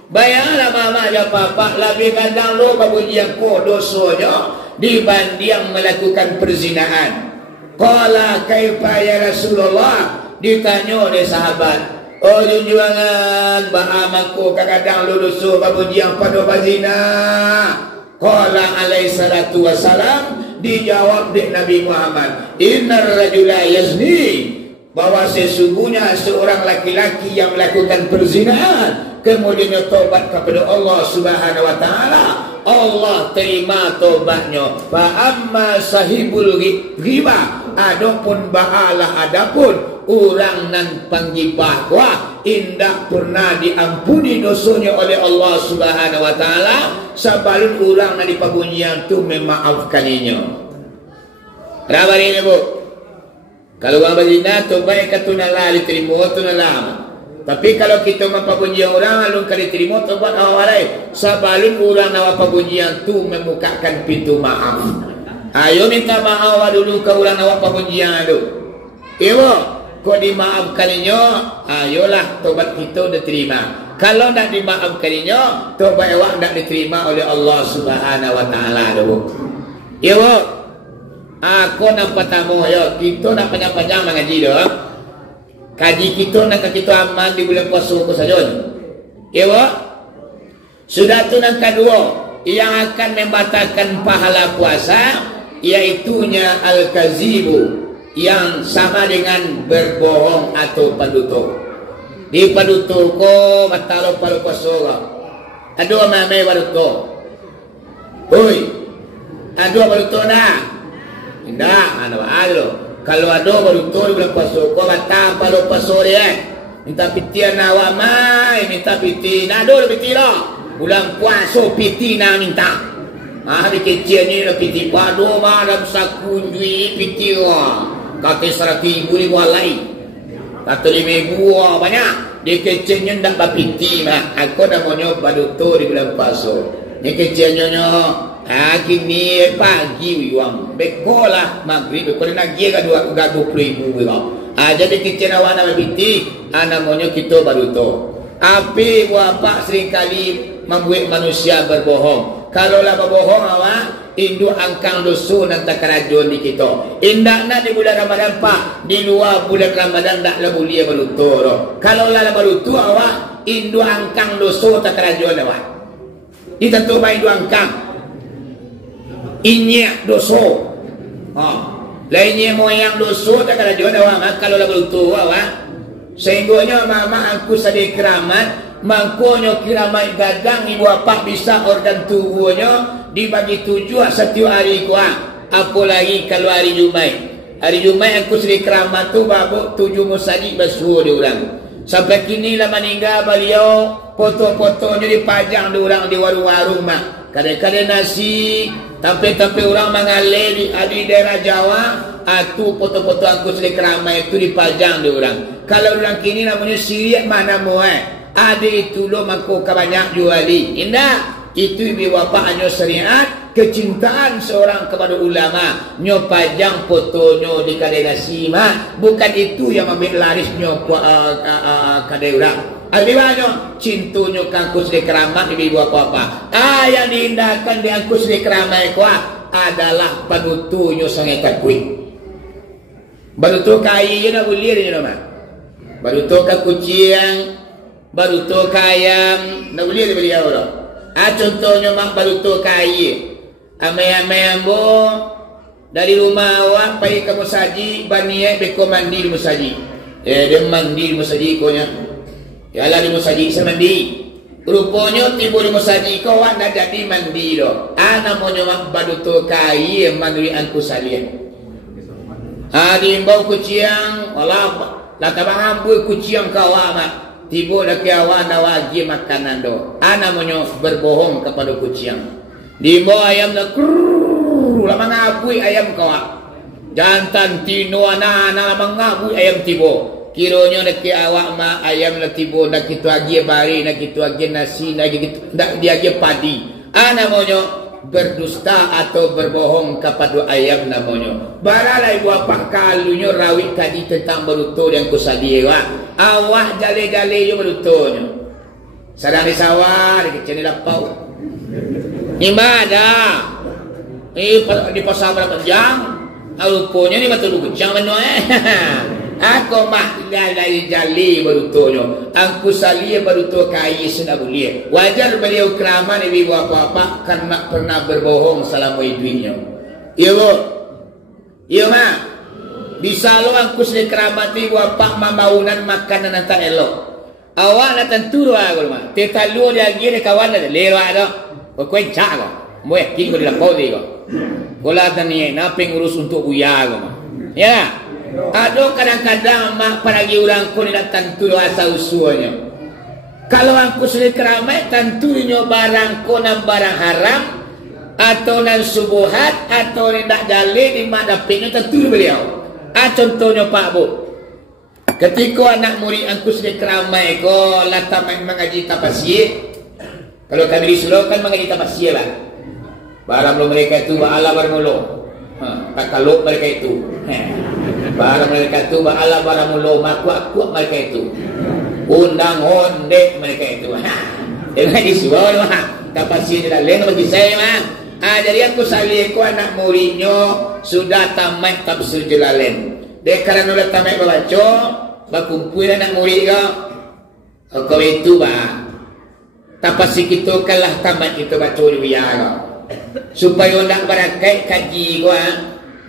Bayanglah mama ya papa lebih kadang lo babunjiang ko dosonyo dibanding melakukan perzinahan. Qala kaifa ya Rasulullah, ditanya oleh sahabat. Oh junjungan ba'amaku kadang lo doso babunjiang pada bazina. Qala alaihi salatu wassalam, dijawab oleh Nabi Muhammad, innar rajula yazni, bahwa sesungguhnya seorang laki-laki yang melakukan perzinahan kemudian taubat kepada Allah Subhanahu wa taala, Allah terima taubatnya. Fa amma sahibul ghibah, adapun orang nan panggibah indah pernah diampuni dosanya oleh Allah Subhanahu wa taala sebelum orang nan dipabunyian tu memaafkaninya. Berapa ini bu? Kalau orang berzina tu baik katunala diterima tunala. Tapi kalau kita mempabunyian orang lalu kali diterima tu buat awal lain sebelum orang nak pabunyian tu memukakan pintu maaf. Ayo minta maaf dulu ke orang nak pabunyian tu. Ibu, kau dimaafkaninya, ayolah tobat kita diterima. Kalau tak dimaafkaninya, tobat awak tak diterima oleh Allah Subhanahu wa taala tu. Ibu, aku nampak tamu yo, kita nak panjang-panjang mengaji dah. Kaji kita nak kita aman di bulan puasa ko saja. Ibu, sudah tu yang kedua yang akan membatalkan pahala puasa iaitunya al-kazibu, yang sama dengan berbohong atau paduto. Di paduto ko matalo palu puasa. Ado mame paduto. Oi, ado paduto na. Indah, ado. Kalau ada paduto di bulan puasa ko mata palu puasa dia. Minta pitian awak mai, minta piti. Nado piti lah. Bulan puasa piti na minta. Hari kecil ni lah piti padu madam sakunjui piti wah. Kaki 100,000 ni buat lain. Kata 5,000 banyak. Dia kecilnya tak bapiti mah. Aku namanya paduto di bulan puasa. Dia kecilnya kini pagi wiwang. Bekolah maghrib. Bekolah nak dia kan 20,000 wiwang. Jadi kecil awak nama piti. Namanya kita paduto. Api bapak seringkali membuat manusia berbohong. Kalau lah berbohong awak, induk angkang dosa dan tak kerajaan di kita. Indak nak di bulan Ramadan pak, di luar bulan Ramadan tak lah boleh berutur. Kalau lah berutur awak, induk angkang dosa tak kerajaan awak. Itu tu baik induk angkang. Inyak dosa. Lainnya moyang dosa tak kerajaan awak. Kalau lah berutur awak, sehingga mama aku sedih keramat. Mangkonyo kiramat gadang ibu apa bisa organ tubuhnya dibagi 7 setiap hari kuah. Apalagi kalau hari Jumaat. Hari Jumaat aku seri keramat tu babuk 7 musajid basuh dia orang. Sampai kini lah meninggal beliau, foto-fotonya dipajang dia orang di warung-warung mak. Kadang-kadang nasi, tapi orang mengalir di daerah Jawa, tu foto-foto angkus di keramai itu dipajang di orang. Kalau orang kini namanya Syriak mana mau ada itu lo mako kebanyak juali. Indah. Itu ibu bapa anyo syariat, kecintaan seorang kepada ulama, nyo pajang fotonyo di kadai nasima, bukan itu yang ambil laris nyo kadai urang. Albibanyo cintunyo kangkus di keramat ibu bapa. Yang diindahkan di angkus di keramat adalah panutunyo sangat takui. Baruto kai yo na bulir yo na. Baruto ka kucing, baruto kayam na bulir beliau ro. Contohnya mak baruto kai. Ame-ame ambo dari rumah awak pergi ke musaji, baniak beko mandi di musaji. Dia mandi di musaji konya. Ya lah di musaji saya mandi. Rupanya tiba di musaji kau nak jadi mandi lo. Namanya mak baruto kai mandiri angku salian. Diimbau kuciang, walau lah tabang ambu kuciang kau mak. Tiba laki awak nak wajib makanan do. Namanya berbohong kepada kuciang. Diimbau ayam nak krrrr, lama ngabui ayam kau. Jantan tino anak lama ngabui ayam tiba. Kiranya laki awak mak ayam nak tiba nak kita agi bari, nak kita agi nasi, nak dia agi padi. Namanya berdusta atau berbohong kepada ayam namanya. Baralah ibu apa kalunya rawit tadi tentang beruto yang kusadia. Awak jale-jale yo berutonya. Sadang di sawah di kecil lapau. Ibadah. Di pasar berapa jam? Rupanya ni betul jam mana Aku mah dari jali berutonya. Angku salia beruto kai sudah boleh. Wajar beliau keramat ibu apa-apa karena pernah berbohong selama hidupnya. Iya bu, iya mah. Bisa lo angku sedih keramat ibu apa mamaunan makanan nanti elok. Awak nak tentu aku mah. Teta lu dia gini kawan ada lewat dah. Kau cak kau. Mau yakin kau dilapau dia kau. Kau lah tanya napa ngurus untuk buaya kau mah. Ya. Ada kadang-kadang mak pergi orang ko nak tentu asa usuanya. Kalau angku sudah keramai tentunya barang ko nan barang haram atau nan subuhat atau tidak jali di mana pingin tentu beliau. Contohnya Pak Bu. Ketika anak murid angku sudah keramai ko lata mengaji tapasir. Kalau kami di Solo kan mengaji tapasir lah. Barang mereka itu ba'ala bermulu. Tak kalau mereka itu. Barang mereka itu ba'ala baramulo makuak-kuak mereka itu. Undang hondek mereka itu. Dengan disuruh tapasir tidak lain bagi saya mah. Jadi aku sali ko anak muridnya sudah tamat tafsir Jalalain. Dia karena sudah tamat baca, berkumpul anak murid kau. Kau itu bah. Tapasir kita kalah tamat kita baca di wiara. Supaya nak barakai kaji ko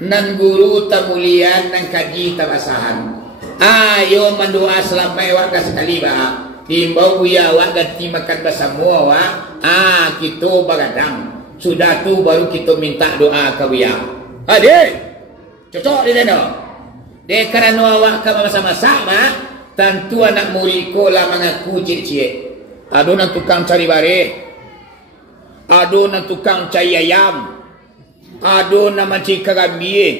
nan guru tamulian nan kaji tabasahan. Ayo mendoa selama awak sekali bah. Timbau buya awak ganti makan bersama awak. Kita bagadang. Sudah tu baru kita minta doa ke buya. Adik, cocok di sana. Dek kerana awak ke masa-masa tentu anak murid ko lah mengaku cik-cik. Aduh nak tukang cari bare. Aduh nak tukang cari ayam. Aduh nak mencari kambing.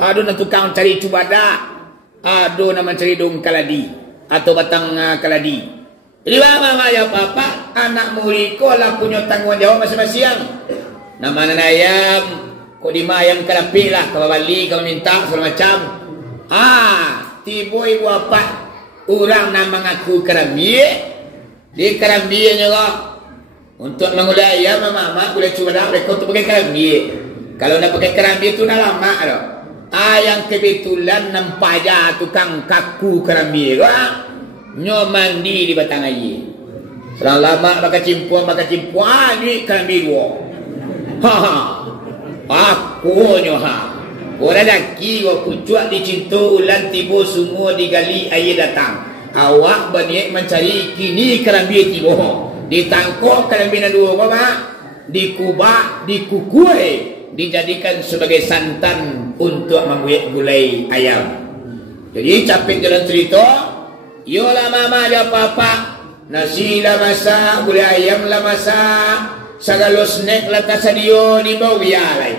Aduh nak tukang cari cubada. Aduh nak mencari daun kaladi atau batang kaladi. Jadi mama ya papa, anak murid ko lah punya tanggung jawab masing-masing. Nama ayam, ko di mayam kalapi lah, kalau balik, kalau minta segala macam. Tiba ibu apa orang nak mengaku kerambie, di kerambie juga untuk mengulai ayam mama boleh cuba dah mereka untuk pakai kerambie. Kalau nak pakai kerambie tu dah lama dah. Yang kebetulan nampak aja tukang kaku kerambie kan. Nyo mandi di batang air. Serang lama bakal cimpuan ni kerambie dua. Aku nyo orang laki wa kucuak dicintu ulan tiba semua digali air datang. Awak berniat mencari kini kerambie tiba. Ditangkap kerambie dua apa? Dikubak, dikukui, dijadikan sebagai santan untuk membuat gulai ayam. Jadi capek jalan cerita. Yolah mama ada papa. Nasi lah masak, gulai ayam lah masak. Segala snack lah tasadio di bawah buya lah.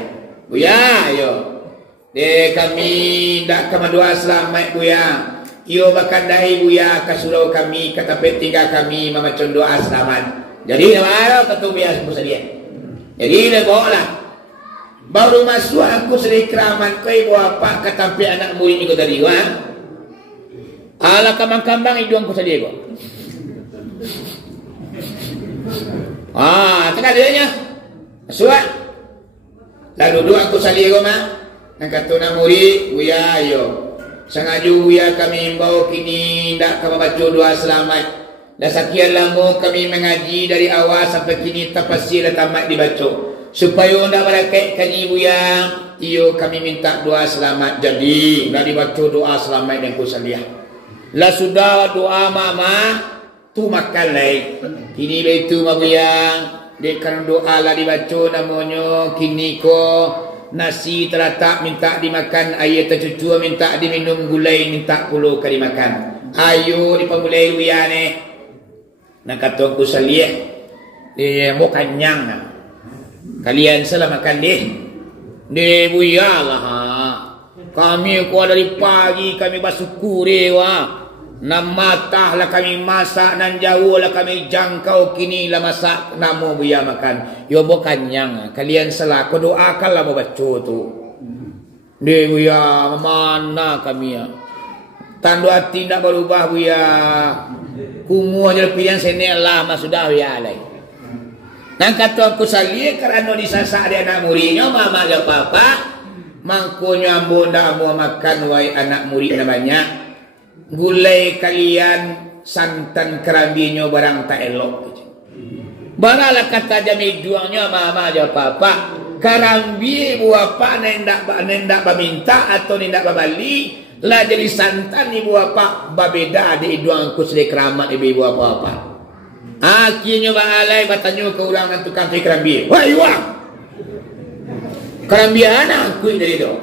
Buya yo. De kami dak kemadua selamat buya. Iyo bahkan dahi buya ke surau kami kata tinggal kami memacun doa selamat. Jadi nama kata buya sedia. Jadi dia bawa lah. Baru masuk aku sedih keraman kau buat apa kata anak murid ikut dari gua. Ala kambang-kambang hidung aku sedia gua. Tengah dia suat. Lalu dua aku sedia gua mah. Yang kata nak murid, buya ayo. Sengaju buya kami bawa kini tak kami baca doa selamat. Dah sekian lama kami mengaji dari awal sampai kini tafsir tamat dibaca. Supaya anda berakai kani buya, iyo kami minta doa selamat. Jadi, nak dibaca doa selamat dan kusaliah. Lah sudah doa mama, tu makan lagi. Kini begitu ma buya, dekan doa lah dibaca namanya kini ko. Nasi terletak minta dimakan, air tercucur minta diminum, gulai minta puluh kali makan. Ayo dipamulai buya ni. Nak kata aku salih, dia mau kenyang. Kalian salah makan deh. Dia buya lah. Kami kuat dari pagi kami bersyukur dewa. Nam matah lah kami masak, nan jauh lah kami jangkau kini lah masak namo buya makan. Yo bukan yang kalian salah. Kau doakan lah baca tu. Dia buya mana kami ya? Tandu hati nak berubah buya. Kumuh je pilihan sini lama sudah buya lagi. Nang kata aku salih kerana disasak dia anak muridnya mama dan papa. Mangkunya ambo ndak ambo makan wai anak murid namanya. Gulai kalian santan kerambinya barang tak elok. Baralah kata jami duangnya mama aja papa. Kerambi buah apa nendak minta atau nendak babali. Lah jadi santan ibu apa babeda di duangku sedek keramat ibu apa. Akhirnya balai bertanya ke orang tukang kerambi. Wahai wang. Kerambi anak aku dari itu.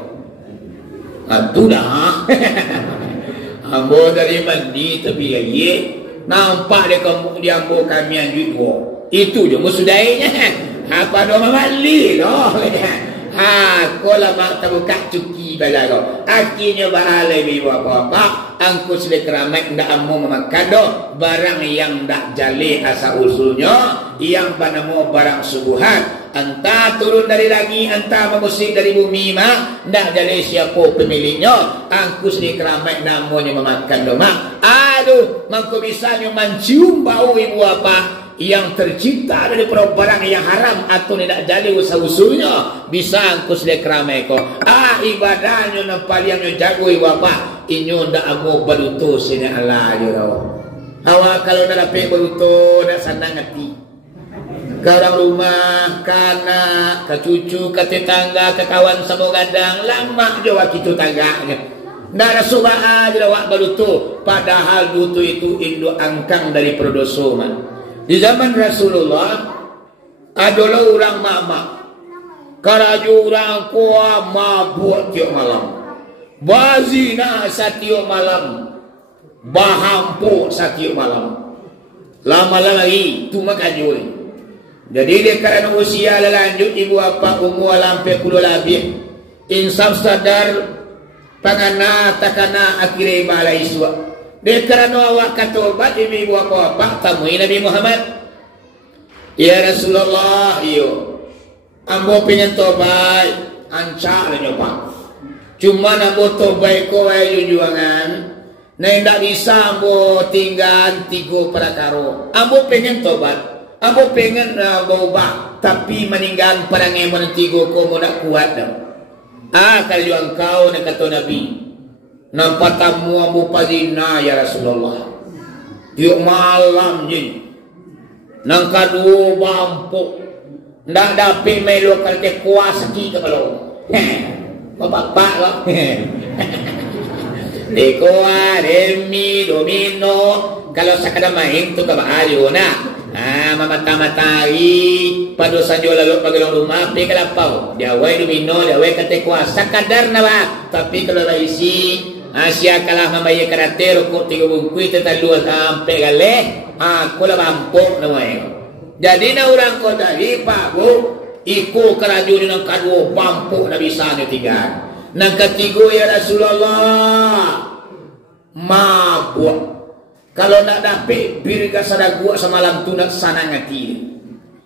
Itu dah. Ambo dari mandi tapi lagi nampak dia ambo kami anjut wo. Itu je musudainya. Apa doa mali loh. Kau lama tak buka cuki balago. Akhirnya balai biwa apa angku sedek keramat ndak ambo memakan do barang yang ndak jale asal usulnya yang panamo barang subuhan. Entah turun dari langit, entah mengusik dari bumi mah, ndak jale siapa pemiliknya. Angku sedih keramat namanya memakan doma. Aduh, mangko bisanya mencium bau ibu apa yang tercipta dari barang yang haram atau tidak jale usul-usulnya. Bisa angku sedih keramat ko. Ibadahnya nampak yang jago ibu apa. Inyo ndak amo baluto sini Allah jero. Awak kalau ndak dapat baluto ndak senang hati. Ke orang rumah, ke anak, ke cucu, ke tetangga, ke kawan semua gadang. Lama je wak itu tangganya. Nggak ada subah aja wak balutu. Padahal dutu itu induk angkang dari perdoso. Di zaman Rasulullah, adalah orang mama. Karaju orang kuah mabuk tiap malam. Bazina setiap malam. Bahampu setiap malam. Lama-lama lagi, tu makajui. Jadi dia kerana usia lanjut ibu apa umur lampai puluh lebih insaf sadar pangana takana akhirnya balai iswa. Dia kerana awak kata obat ibu apa temui Nabi Muhammad. Ya Rasulullah iyo ambo pengen tobat ancak lah nyoba. Cuma ambo tobat ko ay jujuangan. Nah tidak bisa ambo tinggal 3 perkara. Ambo pengen tobat. Ambo pengen berubah tapi meninggal perang yang menentigo ko mo nak kuat dah. Kalau engkau nak kata Nabi nampak tamu ambo pazina ya Rasulullah. Tiuk malam je. Nang kadu bampu. Ndak dapat melo kalau kuas ki kalau. Bapak lah. Dekoa, remi, domino. Kalau sakada main tu kabahayo na. Mamata-matai pada saja lalu pagelang rumah pergi ke lapau dia wai domino dia wai kata kuasa kadar na ba tapi kalau laisi Asia kalah membayar karate rokok 3 bungkus tetalu sampai gale aku lah bampuk na wai jadi na orang kota hi pak bu iku kerajaan nang kadu bampuk na bisa nya 3 Nang ketiga ya Rasulullah, mabuk. Kalau nak dapat bir kasada gua semalam tu nak sana ngati.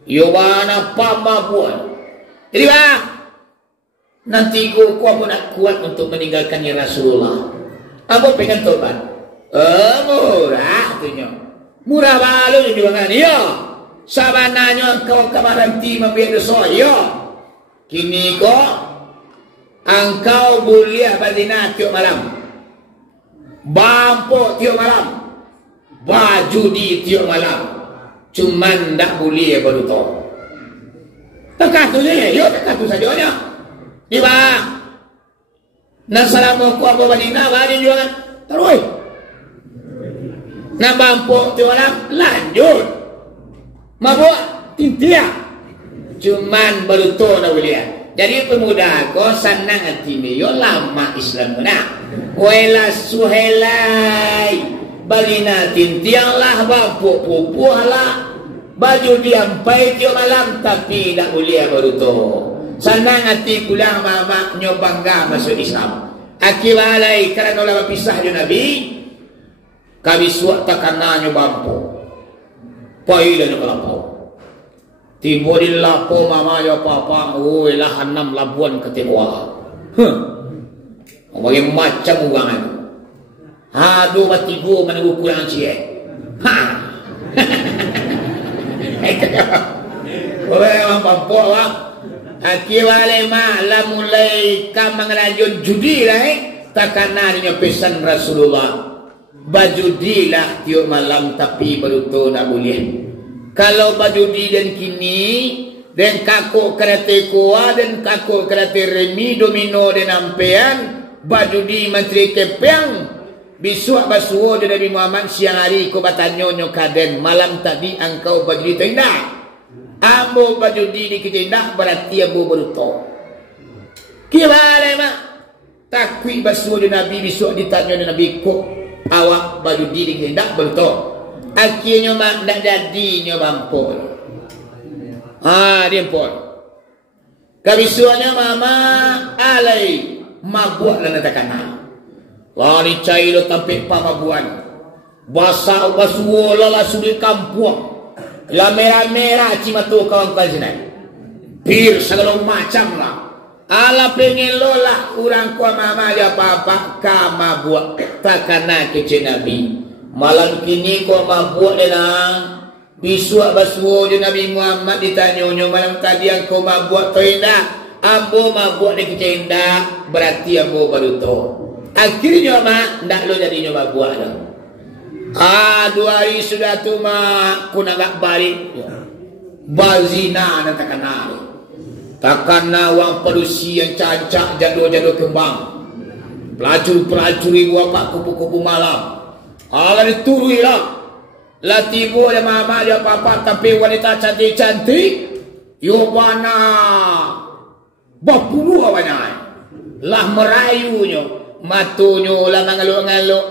Yo mana pa mabuk. Jadi bang, nanti gua aku nak kuat untuk meninggalkan ya Rasulullah. Aku pengen tobat. Murah tunya. Murah balu juga kan. Yo. Sabananya engkau kemaranti membiak dosa. Yo. Kini kok engkau boleh berzina tiap malam. Bampuk tiap malam. Bajudi tiap malam. Cuman tak boleh berduta. Tekat tu je. Yo tekat tu saja nya. Di bang. Nang salamu ku apa berzina bagi juga kan. Terus. Nak bampuk tiap malam lanjut. Mabuk tintia. Cuman berduta tak boleh. Jadi pemuda ko senang hati ni yo lama Islam na. Wela suhelai balina tintiang lah bampuk pupuh lah. Baju diampai tiap malam tapi tak boleh berduta. Senang hati pulang mama nyo bangga masuk Islam. Akibalai kerana lama pisah jo Nabi. Kami suat takana nyo bampuk. Pailah nyo kelampau. Tiba di lapo mama ya papa, oi lah 6 labuan ketewa. Bagi macam orang itu. Aduh matigo menunggu kurang cie. Ha. Oi orang papa wah. Akiwale malam mulai kamang rajun judi lah takana nya pesan Rasulullah. Bajudi lah tiap malam tapi baru nak boleh. Kalau bajudi dan kini dan kako karate koa dan kako karate remi domino dan ampean bajudi menteri kepeng bisuak basuo dan Nabi Muhammad siang hari ko batanyonyo kaden malam tadi engkau bajudi tindak ambo bajudi di tindak berarti ambo beruto kibale mak takwi basuo dan Nabi bisuak ditanyo dan Nabi ko awak bajudi di tindak beruto. Akhirnya mak tak jadinya bampul. Dia pun. Kabisuannya mama alai mabuk dan takana. Lari cair tampik pamabuan. Basah basuo lala sudi kampung. La merah-merah cimatu kawan-kawan sini. Bir segala macam lah. Ala pengen lola urang kuah mama ya papa kama buat takana kecil Nabi. Malam kini kau mabuk denang. Bisuak basuo je Nabi Muhammad ditanyonyo malam tadi yang kau mabuk tenda. Ambo mabuk di kecenda berarti ambo baruto. Akhirnya mak ndak lo jadinya mabuk dah. 2 hari sudah tu mak ku nak balik. Bazina dan takana wang perusi yang cancak jadul-jadul kembang. Pelacur-pelacur ibu apa kupu-kupu malam. Ala diturui lah. Lah tiba dia mama dia papa tapi wanita cantik-cantik. Yo bana. Bapuluh banyak. Lah merayunya. Matunya lah ngaluk-ngaluk.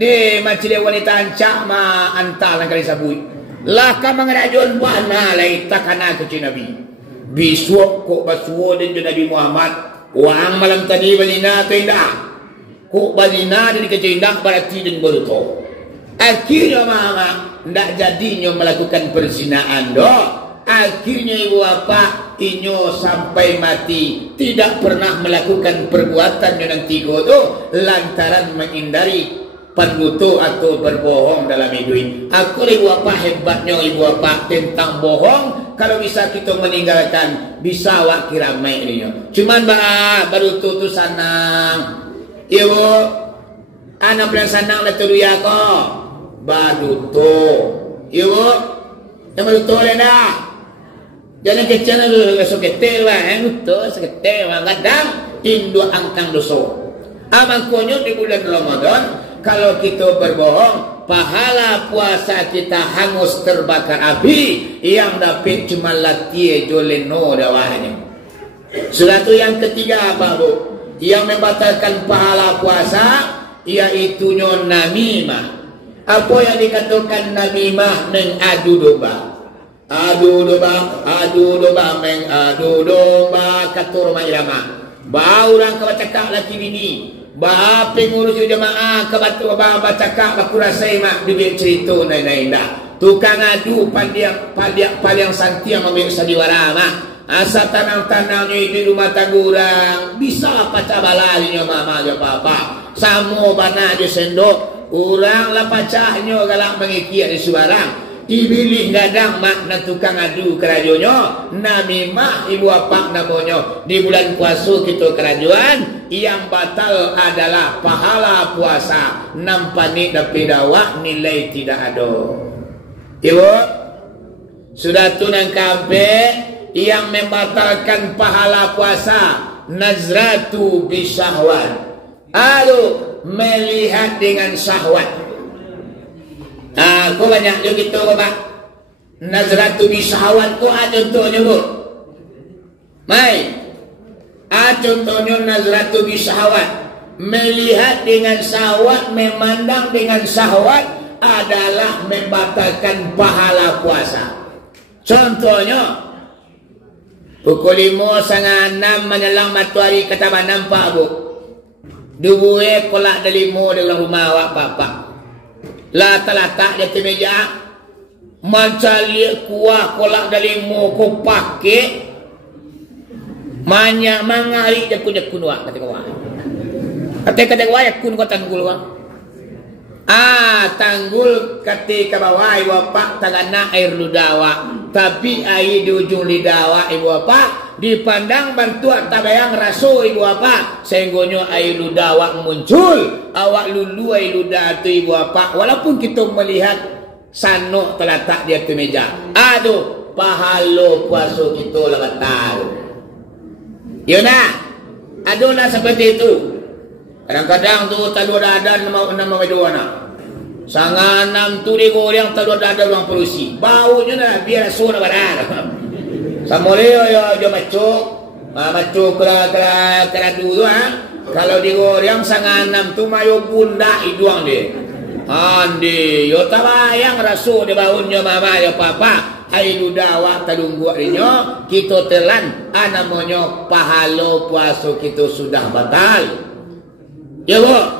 Dia macam dia wanita ancak ma antal kali sabui. Lah kamang rajon bana lah takana kecil Nabi. Besok kok basuo dan Nabi Muhammad. Wang malam tadi balina tenda. Kok balina dan kecil berarti dan beruto. Akhirnya mama ndak jadinya melakukan perzinaan doh. Akhirnya ibu bapa inyo sampai mati tidak pernah melakukan perbuatan yang tiga tu lantaran menghindari penduto atau berbohong dalam hidup. Aku ibu bapa hebatnya ibu bapa tentang bohong. Kalau bisa kita meninggalkan bisa wak kiramai dia. Cuman baru tu sanang. Ibu anak belang sanang lah tu dia ko. Baru tu. Ibu yang baru tu le dah. Jangan kecil dulu besok ketel wah, tu seketel wah kadang induk angkang doso. Aman konyo di bulan Ramadan kalau kita berbohong pahala puasa kita hangus terbakar api yang dapat cuma latih joleno dawahnya. Suatu yang ketiga apa bu? Yang membatalkan pahala puasa yaitu namimah. Apa yang dikatakan namimah mengadu domba. Adu domba mengadu domba katur irama. Ba orang ke cakap laki bini. Ba pengurus jemaah ke batu ba cakap aku rasai mak dia cerita naik dah. Tukang adu paling santi yang ambil sadiwara mak. Asa tanang-tanangnya di rumah tangga orang bisa pacah balanya mama je papa. Samo bana je sendok. Orang lah pacahnya galak mengikiat di suarang. Dibilih gadang mak na tukang adu kerajonyo. Nami mak ibu apa namanya. Di bulan puasa kita kerajuan. Yang batal adalah pahala puasa. Nampani dapi dawak nilai tidak ada. Ibu sudah tunang kampe. Yang membatalkan pahala puasa. Nazratu bisyahwat. Lalu melihat dengan syahwat. Aku banyak juga gitu Bapak. Nazratu bisyahwat ku contohnya Bu. Mai. Contohnya nazratu bisyahwat. Melihat dengan syahwat, memandang dengan syahwat adalah membatalkan pahala puasa. Contohnya pukul 5.30 menjelang matahari kata nampak Bu. Dua kolak dari limo dalam rumah awak papa. Lata-lata di atas meja. Mencari kuah kolak dari limo ku pakai. Banyak mangari jakun-jakun wak kata kau. Kata wak jakun kau tanggul wak. Tanggul ketika bawah ibu bapak tagana air ludawa. Tapi air di ujung lidawa ibu bapak. Dipandang bantuan tabayang raso ibu bapak. Sehinggonya air ludawa muncul. Awak lulu air ludawa itu ibu bapak. Walaupun kita melihat sanok terletak di atas meja. Aduh, pahalo puasa kita lah tahu. Yona, aduh lah seperti itu. Kadang-kadang tu talu ada nama meduana. Sangat enam tu di goreng talu ada orang polusi. Baunya lah biar suara barar. Samoleo ya jo macuk. Macuk kera dulu Kalau di goreng sangat enam tu mayo bunda iduang dia. Andi yo tabayang rasu di baunya mama ya papa. Ai ludawa talunggu adinyo kita telan namanya pahalo puasa kita sudah batal. Ya Bu.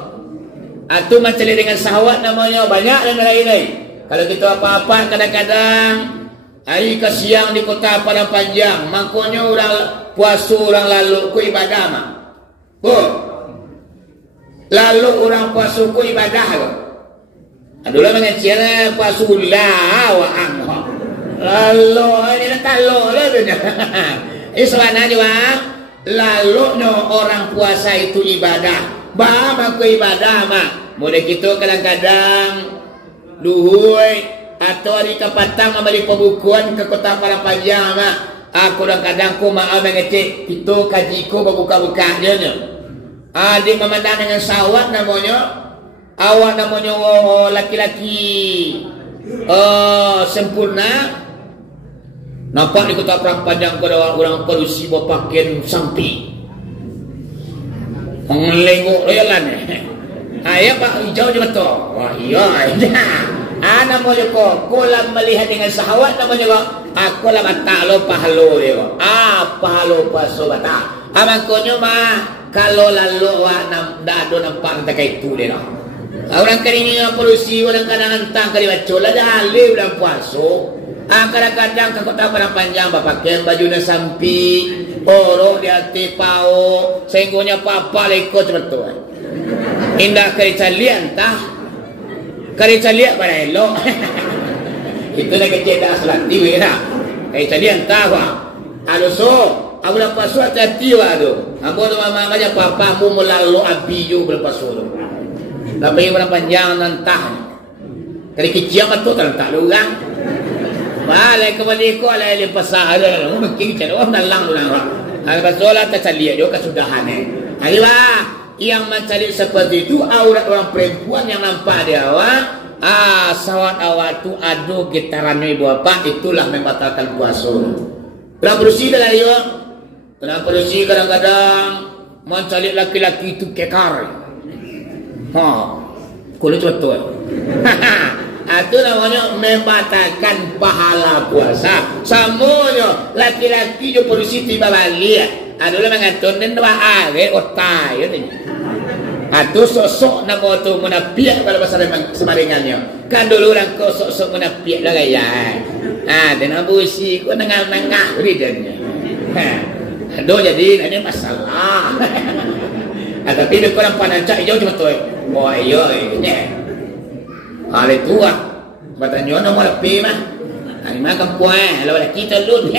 Itu mencari dengan syahwat namanya banyak dan lain-lain. Kalau kita apa-apa kadang-kadang hari ke siang di kota Padang Panjang, makanya orang puasa orang lalu ku ibadah mah. Bu. Lalu orang puasa ku ibadah lo. Adulah mengecil puasa ulah wa angho. Lalu ini kalau lebihnya. Iswana juga. Lalu orang puasa itu ibadah. Bama ku ibadah mah. Mulai kita kadang-kadang duhui atau hari kapatang memberi pembukuan ke kota Padang Panjang mah. Aku kadang-kadang ku maaf mengecek kita kaji ku berbuka-buka je nya. Dia memandang dengan syahwat namanya. Awak namanya laki-laki sempurna. Nampak di kota Padang Panjang ada orang polusi bawa pakaian sampi. Mengelengok loyalan. Ya Pak, hijau je betul. Wah iya. Namanya kok. Kolam melihat dengan syahwat namanya kok. Aku lah batak lo pahalo dia kok. Pahalo paso batak. Makanya mah. Kalau lalu dah ada nampak tak kayak itu dia lah. Orang kali ini polusi. Orang kadang-kadang entah kali baca lah. Dah alih bulan puasa. Kadang-kadang ke kota Padang Panjang pakai baju na sampi, orok di hati pao, sehinggonya papa lekot betul. Indah kericalian tah, kericalian pada elok. Itu nak keceda selati wira, kericalian tah wah. Aluso, aku lepas suat hati wah tu. Aku tu mama aja papa mu melalu abiyu berlepas suat. Tapi Padang Panjang nantah, kali kecil betul tak lurang. Malay kembali ko alay limpasa ada mungkin cenderung dalang dalang. Lepas solat tercaliak juga kesudahan Hari ba yang mencari seperti itu aurat orang perempuan yang nampak di awak. Sawat awak tu adu getaran ibu bapak itulah membatalkan puasa. Orang berusi dah yo. Orang berusi kadang-kadang mencari laki-laki itu kekar. Kulit betul. Itu namanya membatalkan pahala puasa. Semuanya laki-laki jo polisi tiba balik. Adalah mengatur dan dua hari otai katanya. Atu sosok nama tu menapiak pada pasal semaringannya. Kan dulu orang kau sosok menapiak lah gaya. Dan abu si kau nengah ridanya. Aduh jadi ini masalah. Tapi dia kurang pandang cak hijau cuma tu. Oh iya ini. Hal itu Batanya nama lebih mah. Ini makan kuah. Lalu kita dulu.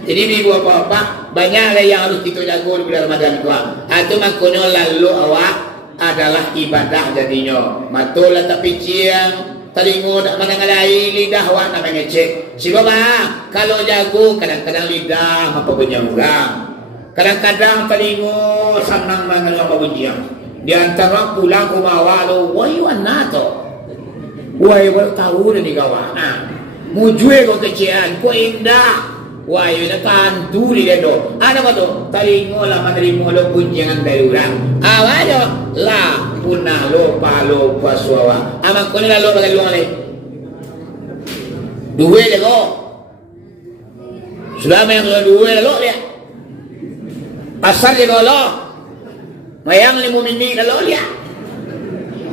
Jadi ni buat apa-apa banyak lah yang harus kita jaga di bulan Ramadan tu. Itu makanya lalu awak adalah ibadah jadinya. Matulah tapi ciang, telinga tak mana ngalai, lidah awak nak mengecek. Sebab kalau jago kadang-kadang lidah apa punya orang. Kadang-kadang telinga senang mengenal apa punya. Di antara pulang ke bawah lu, wah wana tu. Wah baru tahu ni kawan. Mujue kau kecian, kau indah. Wah, yun nakantu di dedo. Ano ba to? Talingo la manerimo lo punjangan dari orang. Awalo la punalo palo paswawa. Amang ko nila lo magaluang ni. Duwe lego. Sudah may duwe lego dia. Pasar lego lo. Mayang limu mimi lo dia.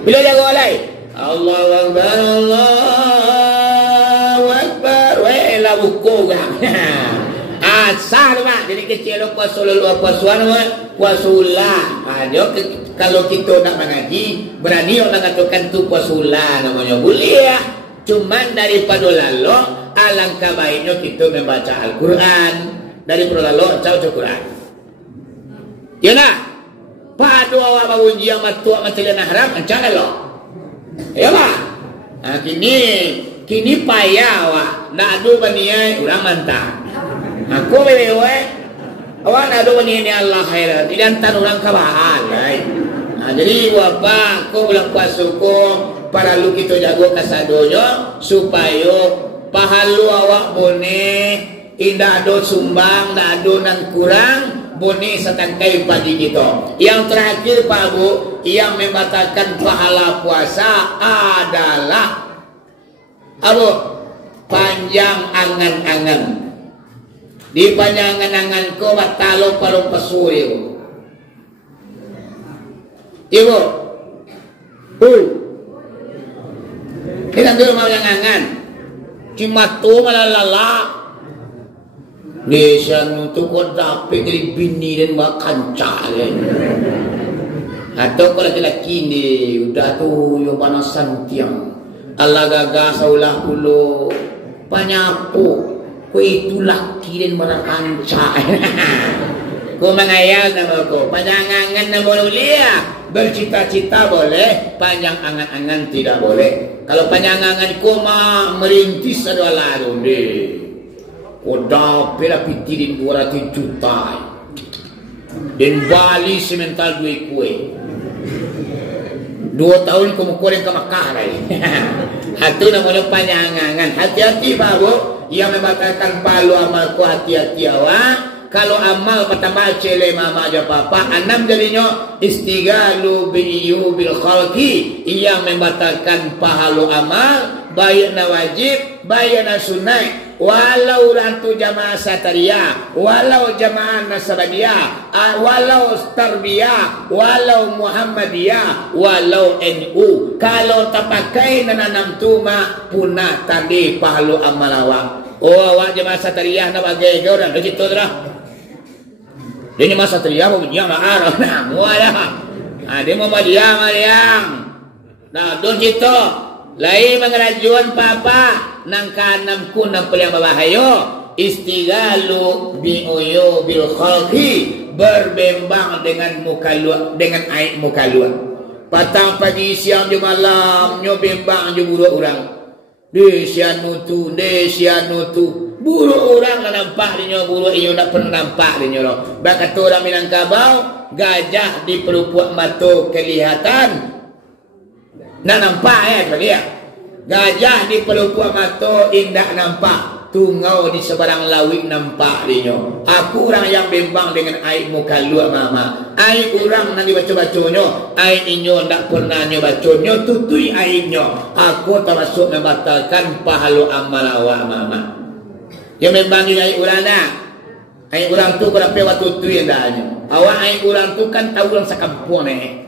Bila lego alay. Allahu Akbar, Allahu Akbar. Weh la buko gang. Asal mak jadi kecil puasa lalu puasa puasulah. Kalau kita nak mengaji berani orang katakan tu puasulah namanya boleh. Cuman daripada lalu alangkah baiknya kita membaca Al-Quran daripada lalu cau Quran. Ya nak. Padu awak bangun yang matua matilan haram ancang lalu. Ya mak. Kini payah awak nak adu baniai orang mantap. Aku bebewe, awak nak ada ni Allah khairat. Tidak antar orang kabahan, jadi apa? Kau bulan puasa kau para lu kita jago kasadonya supaya pahalu awak boleh indah do sumbang, dah do nang kurang boleh setangkai pagi kita. Yang terakhir Pak Bu, yang membatalkan pahala puasa adalah apa? Panjang angan-angan. Di panjangan-angan ko matalo parong pasuri ko. Ibu. Kita dulu mau yang angan. Cuma tu malalala. Desa untuk kau dapat dari bini dan makan calen. Atau kalau laki-laki ni udah tu yang panasan tiang. Allah gagas saulah puluh panyapu. Kau itu laki dan merakanca. Kau mengayal nama kau. Panjang angan nama boleh. Bercita-cita boleh. Panjang angan-angan tidak boleh. Kalau panjang angan kau mah merintis adalah lalu. Kau dapat pitirin 200 juta. Dan Bali semental duit kue. 2 tahun kau mukurin ke Makkah. Itu namanya panjang angan. Hati-hati Pak Bu. Yang membatalkan palu amalku hati-hati awak. Kalau amal pertama cele mama aja papa. 6 jadinya istigalu bi'yu bil khalqi. Yang membatalkan pahalu amal. Bayar na wajib, bayar na sunnah. Walau rantu jamaah Satariyah, walau jamaah Nasabadiyah, walau Tarbiyah, walau Muhammadiyah, walau NU. Kalau tapakai nananam tuma punah tadi pahalu amal awak. Oh awak jamaah Satariyah na bagai orang do situ dah. Ini masa Satariyah mau dia mah nah mualah. Dia mau dia mariang. Nah do situ. Lain mengerajuan papa nang kanam ku nang paling bahayo istigalu bi'uyu bil khalqi berbembang dengan muka luar dengan aib muka luar. Patang pagi siang di malam nyo bembang je buruk orang. Desianu tu buruk orang nak nampak dinyo buruk iyo nak pernah nampak dinyo. Bakat orang Minangkabau gajah di pelupuk mata kelihatan. Nak nampak dia. Gajah di pelupuk mata indah nampak. Tungau di sebarang lawik nampak dia. Aku orang yang bimbang dengan aib muka luar mama. Aib orang nanti baca-bacanya. Aib inyo tak pernah nyo bacanya. Tutui aibnya. Aku termasuk membatalkan pahala amal awak mama. Yang membangi aib orang nak. Ai orang tu kalau waktu tu yang dahnya. Awak ai orang tu kan tahu orang sekampung ni.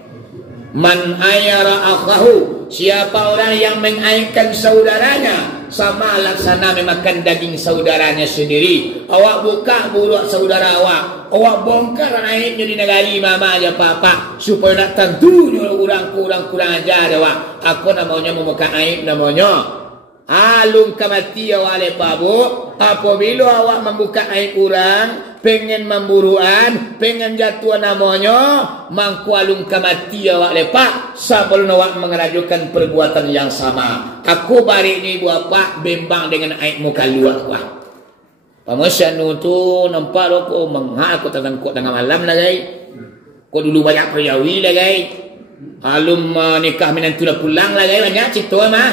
Man ayara akhahu, siapa orang yang mengaitkan saudaranya sama laksana memakan daging saudaranya sendiri. Awak buka buruk saudara awak bongkar aibnya di negari mama aja papa supaya nak tentunya orang kurang ajar awak. Aku namanya membuka aib namanya alung kamati awak lepa bu. Apabila awak membuka aib orang, pengen memburuan, pengen jatuh namanya, mangku alung kamati awak lepa sebelum awak mengajukan perbuatan yang sama. Aku balik ni buat apa bimbang dengan aib muka luar kuah. Pamasyanu tu nampak aku menghak aku tengok tengah malam lah guys. Kau dulu banyak perjawi lah guys. Alum nikah menantu dah pulang lah guys, banyak cerita mah.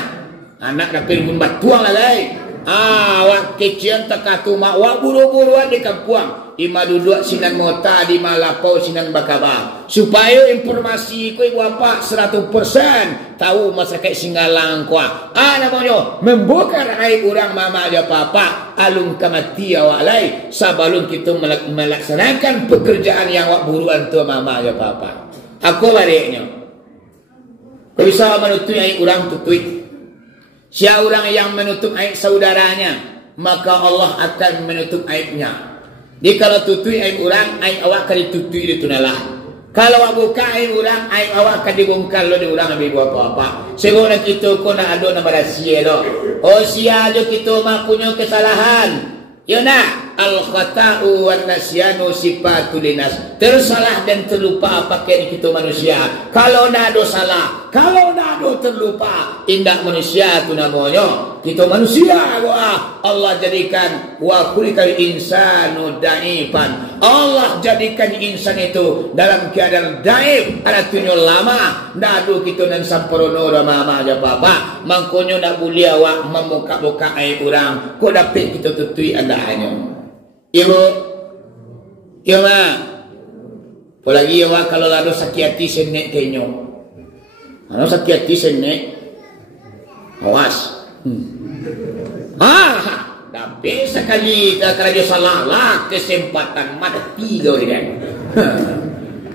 Anak dapil pun batuang lah guys. Awak kecian tak tu mak awak buru-buruan di kampung. Ima duduk sinan mota di malapau sinan bakaba. Supaya informasi ku ibu apa 100% tahu masyarakat Singgalang kuah. Namanya membongkar aib orang mama dia papa alung kamati awak lai sebelum kita melaksanakan pekerjaan yang awak buruan tu mama dia papa. Aku baliknya. Kau bisa menutup aib orang tutui. Siapa orang yang menutup aib saudaranya, maka Allah akan menutup aibnya. Jadi kalau tutui aib orang, aib awak akan ditutui di tunalah. Kalau awak buka aib orang, aib awak akan dibongkar lo di orang ambil buat apa-apa. Sebenarnya kita kau nak ada nama rahsia lo. Oh sia lo kita mak punya kesalahan. Ya nak al-khata'u wan nasyanu sifatul linas. Tersalah dan terlupa pakai kita manusia. Kalau nak ada salah, kalau nak ada terlupa, indah manusia tu namanya. Kita manusia wah. Allah jadikan wa khuliqal insanu daifan. Allah jadikan insan itu dalam keadaan daif, artinya lama. Ndak ada kita nan samperono mama aja bapa. Mangkonyo nak boleh awak membuka-buka aib orang. Kau dapat kita tutui anda hanya. Ibu, ya ma. Apalagi awak kalau ada sakit hati senek kenyo. Kalau sakit hati senek, awas. Tapi sekali kerja salah lah kesempatan mati kau ini.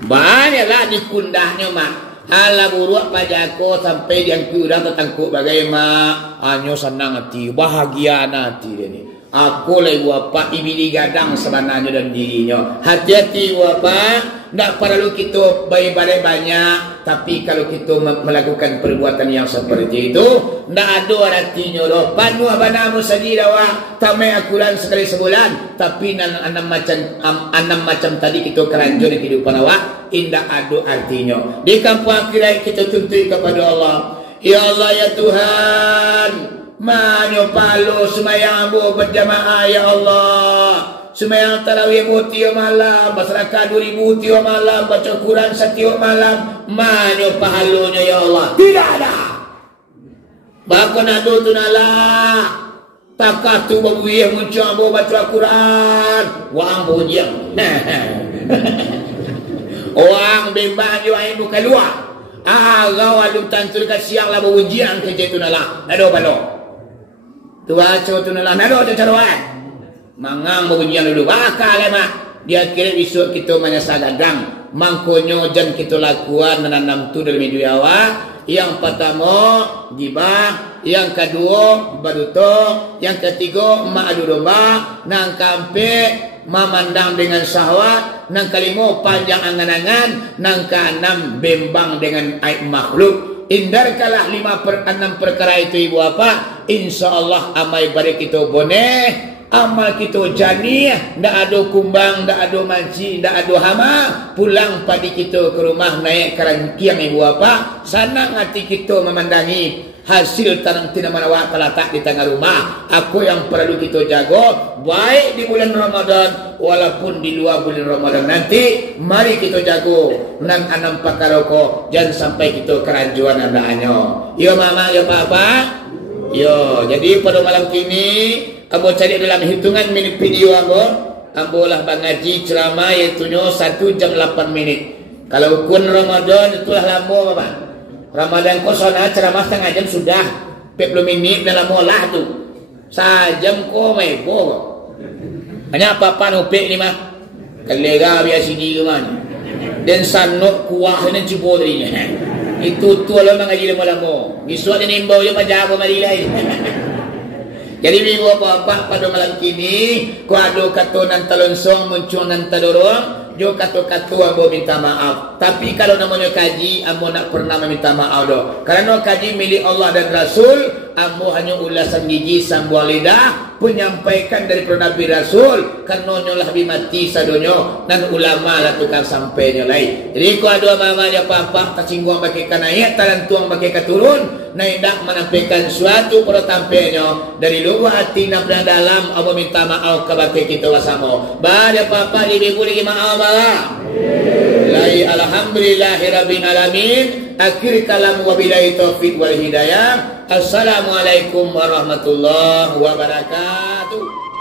Banyaklah dikundahnya mak. Hala buruk pajako sampai yang kurang tertangkuk bagaimana. Hanya senang hati, bahagia hati dia ni. Aku lah ibu apa ibili gadang sebenarnya dan dirinya. Hati-hati ibu apa. Tak perlu kita baik-baik banyak. Tapi kalau kita melakukan perbuatan yang seperti itu, tak ada artinya loh. Panu abanamu sendiri awak. Tamai akuran sekali sebulan. Tapi enam macam tadi kita keranjur di kehidupan awak. Indah ada artinya. Di kampung akhirat kita tuntut kepada Allah. Ya Allah ya Tuhan. Manyo palo semayang bu berjamaah ya Allah. Semayang tarawih bu tiap malam, masyarakat 2000 tiap malam, baca Quran setiap malam. Manyo pahalonya ya Allah. Tidak ada. Bakon ado tunala. Takah tu babuye muncul bu baca Quran. Wang bunjang. Orang bimbang yo ai bukan luar. Agau alum tantul ka siang la bunjang ke tunala. Nado balo. Tu baca tunala nado cara mangang bunyian dulu bakal mak dia kira besok kita menyasa gadang mangkonyo jan kita lakuan menanam tu dalam hidup awak. Yang pertama gibah, yang kedua baduto, yang ketiga mak adu domba, nang kampe memandang dengan syahwat, nang kelima panjang angan-angan, nang keenam bimbang dengan aib makhluk. Hindarkanlah 5/6 perkara itu ibu apa. InsyaAllah amai balik kita boneh. Amal kita jani, ndak ada kumbang, ndak ada manci, ndak ada hama. Pulang padi kita ke rumah naik kerangkiang ibu apa. Senang hati kita memandangi hasil tanam tanaman awak terletak di tengah rumah. Aku yang perlu kita jaga baik di bulan Ramadan walaupun di luar bulan Ramadan nanti. Mari kita jaga nang anam pakaroko jangan sampai kita keranjuan anaknya. Ya mama, ya papa. Yo, jadi pada malam kini Ambo cari dalam hitungan minit video Ambo lah mengaji ceramah iaitunya 1 jam 8 minit. Kalau kun Ramadan itulah lama Bapak. Ramadan kau sana ceramah setengah jam sudah 40 minit dalam lama lah tu. Sajam kau mebo. Hanya apa-apa nupik ni mah. Kelega biasa di ke mana. Dan sanok kuah ni cipu darinya. Itu tu lah mengaji lama-lama. Misuat ni nimbau je macam apa mari lain. Jadi minggu apa-apa pada malam kini, ku ada kata nan talonsong muncul nan tadorong, jo kata-kata ambo minta maaf. Tapi kalau namanya kaji, ambo nak pernah meminta maaf doh. Karena kaji milik Allah dan Rasul, ambo hanya ulasan gigi sambuang lidah, penyampaikan dari Nabi Rasul, karena nyolah bimati sadonyo, dan ulama lah tukang sampainya lain. Jadi ku ada mamanya apa-apa, tak singgung bagi kanayat, talan tuang bagi katurun, na hendak menampilkan suatu pertampainya dari luar hati nak dalam apa minta maaf kepada kita bersama. Bada apa-apa lebih boleh maaf bah. Lai alhamdulillahirabbil alamin. Akhir kalam wabillahi taufik wal hidayah. Assalamualaikum warahmatullahi wabarakatuh.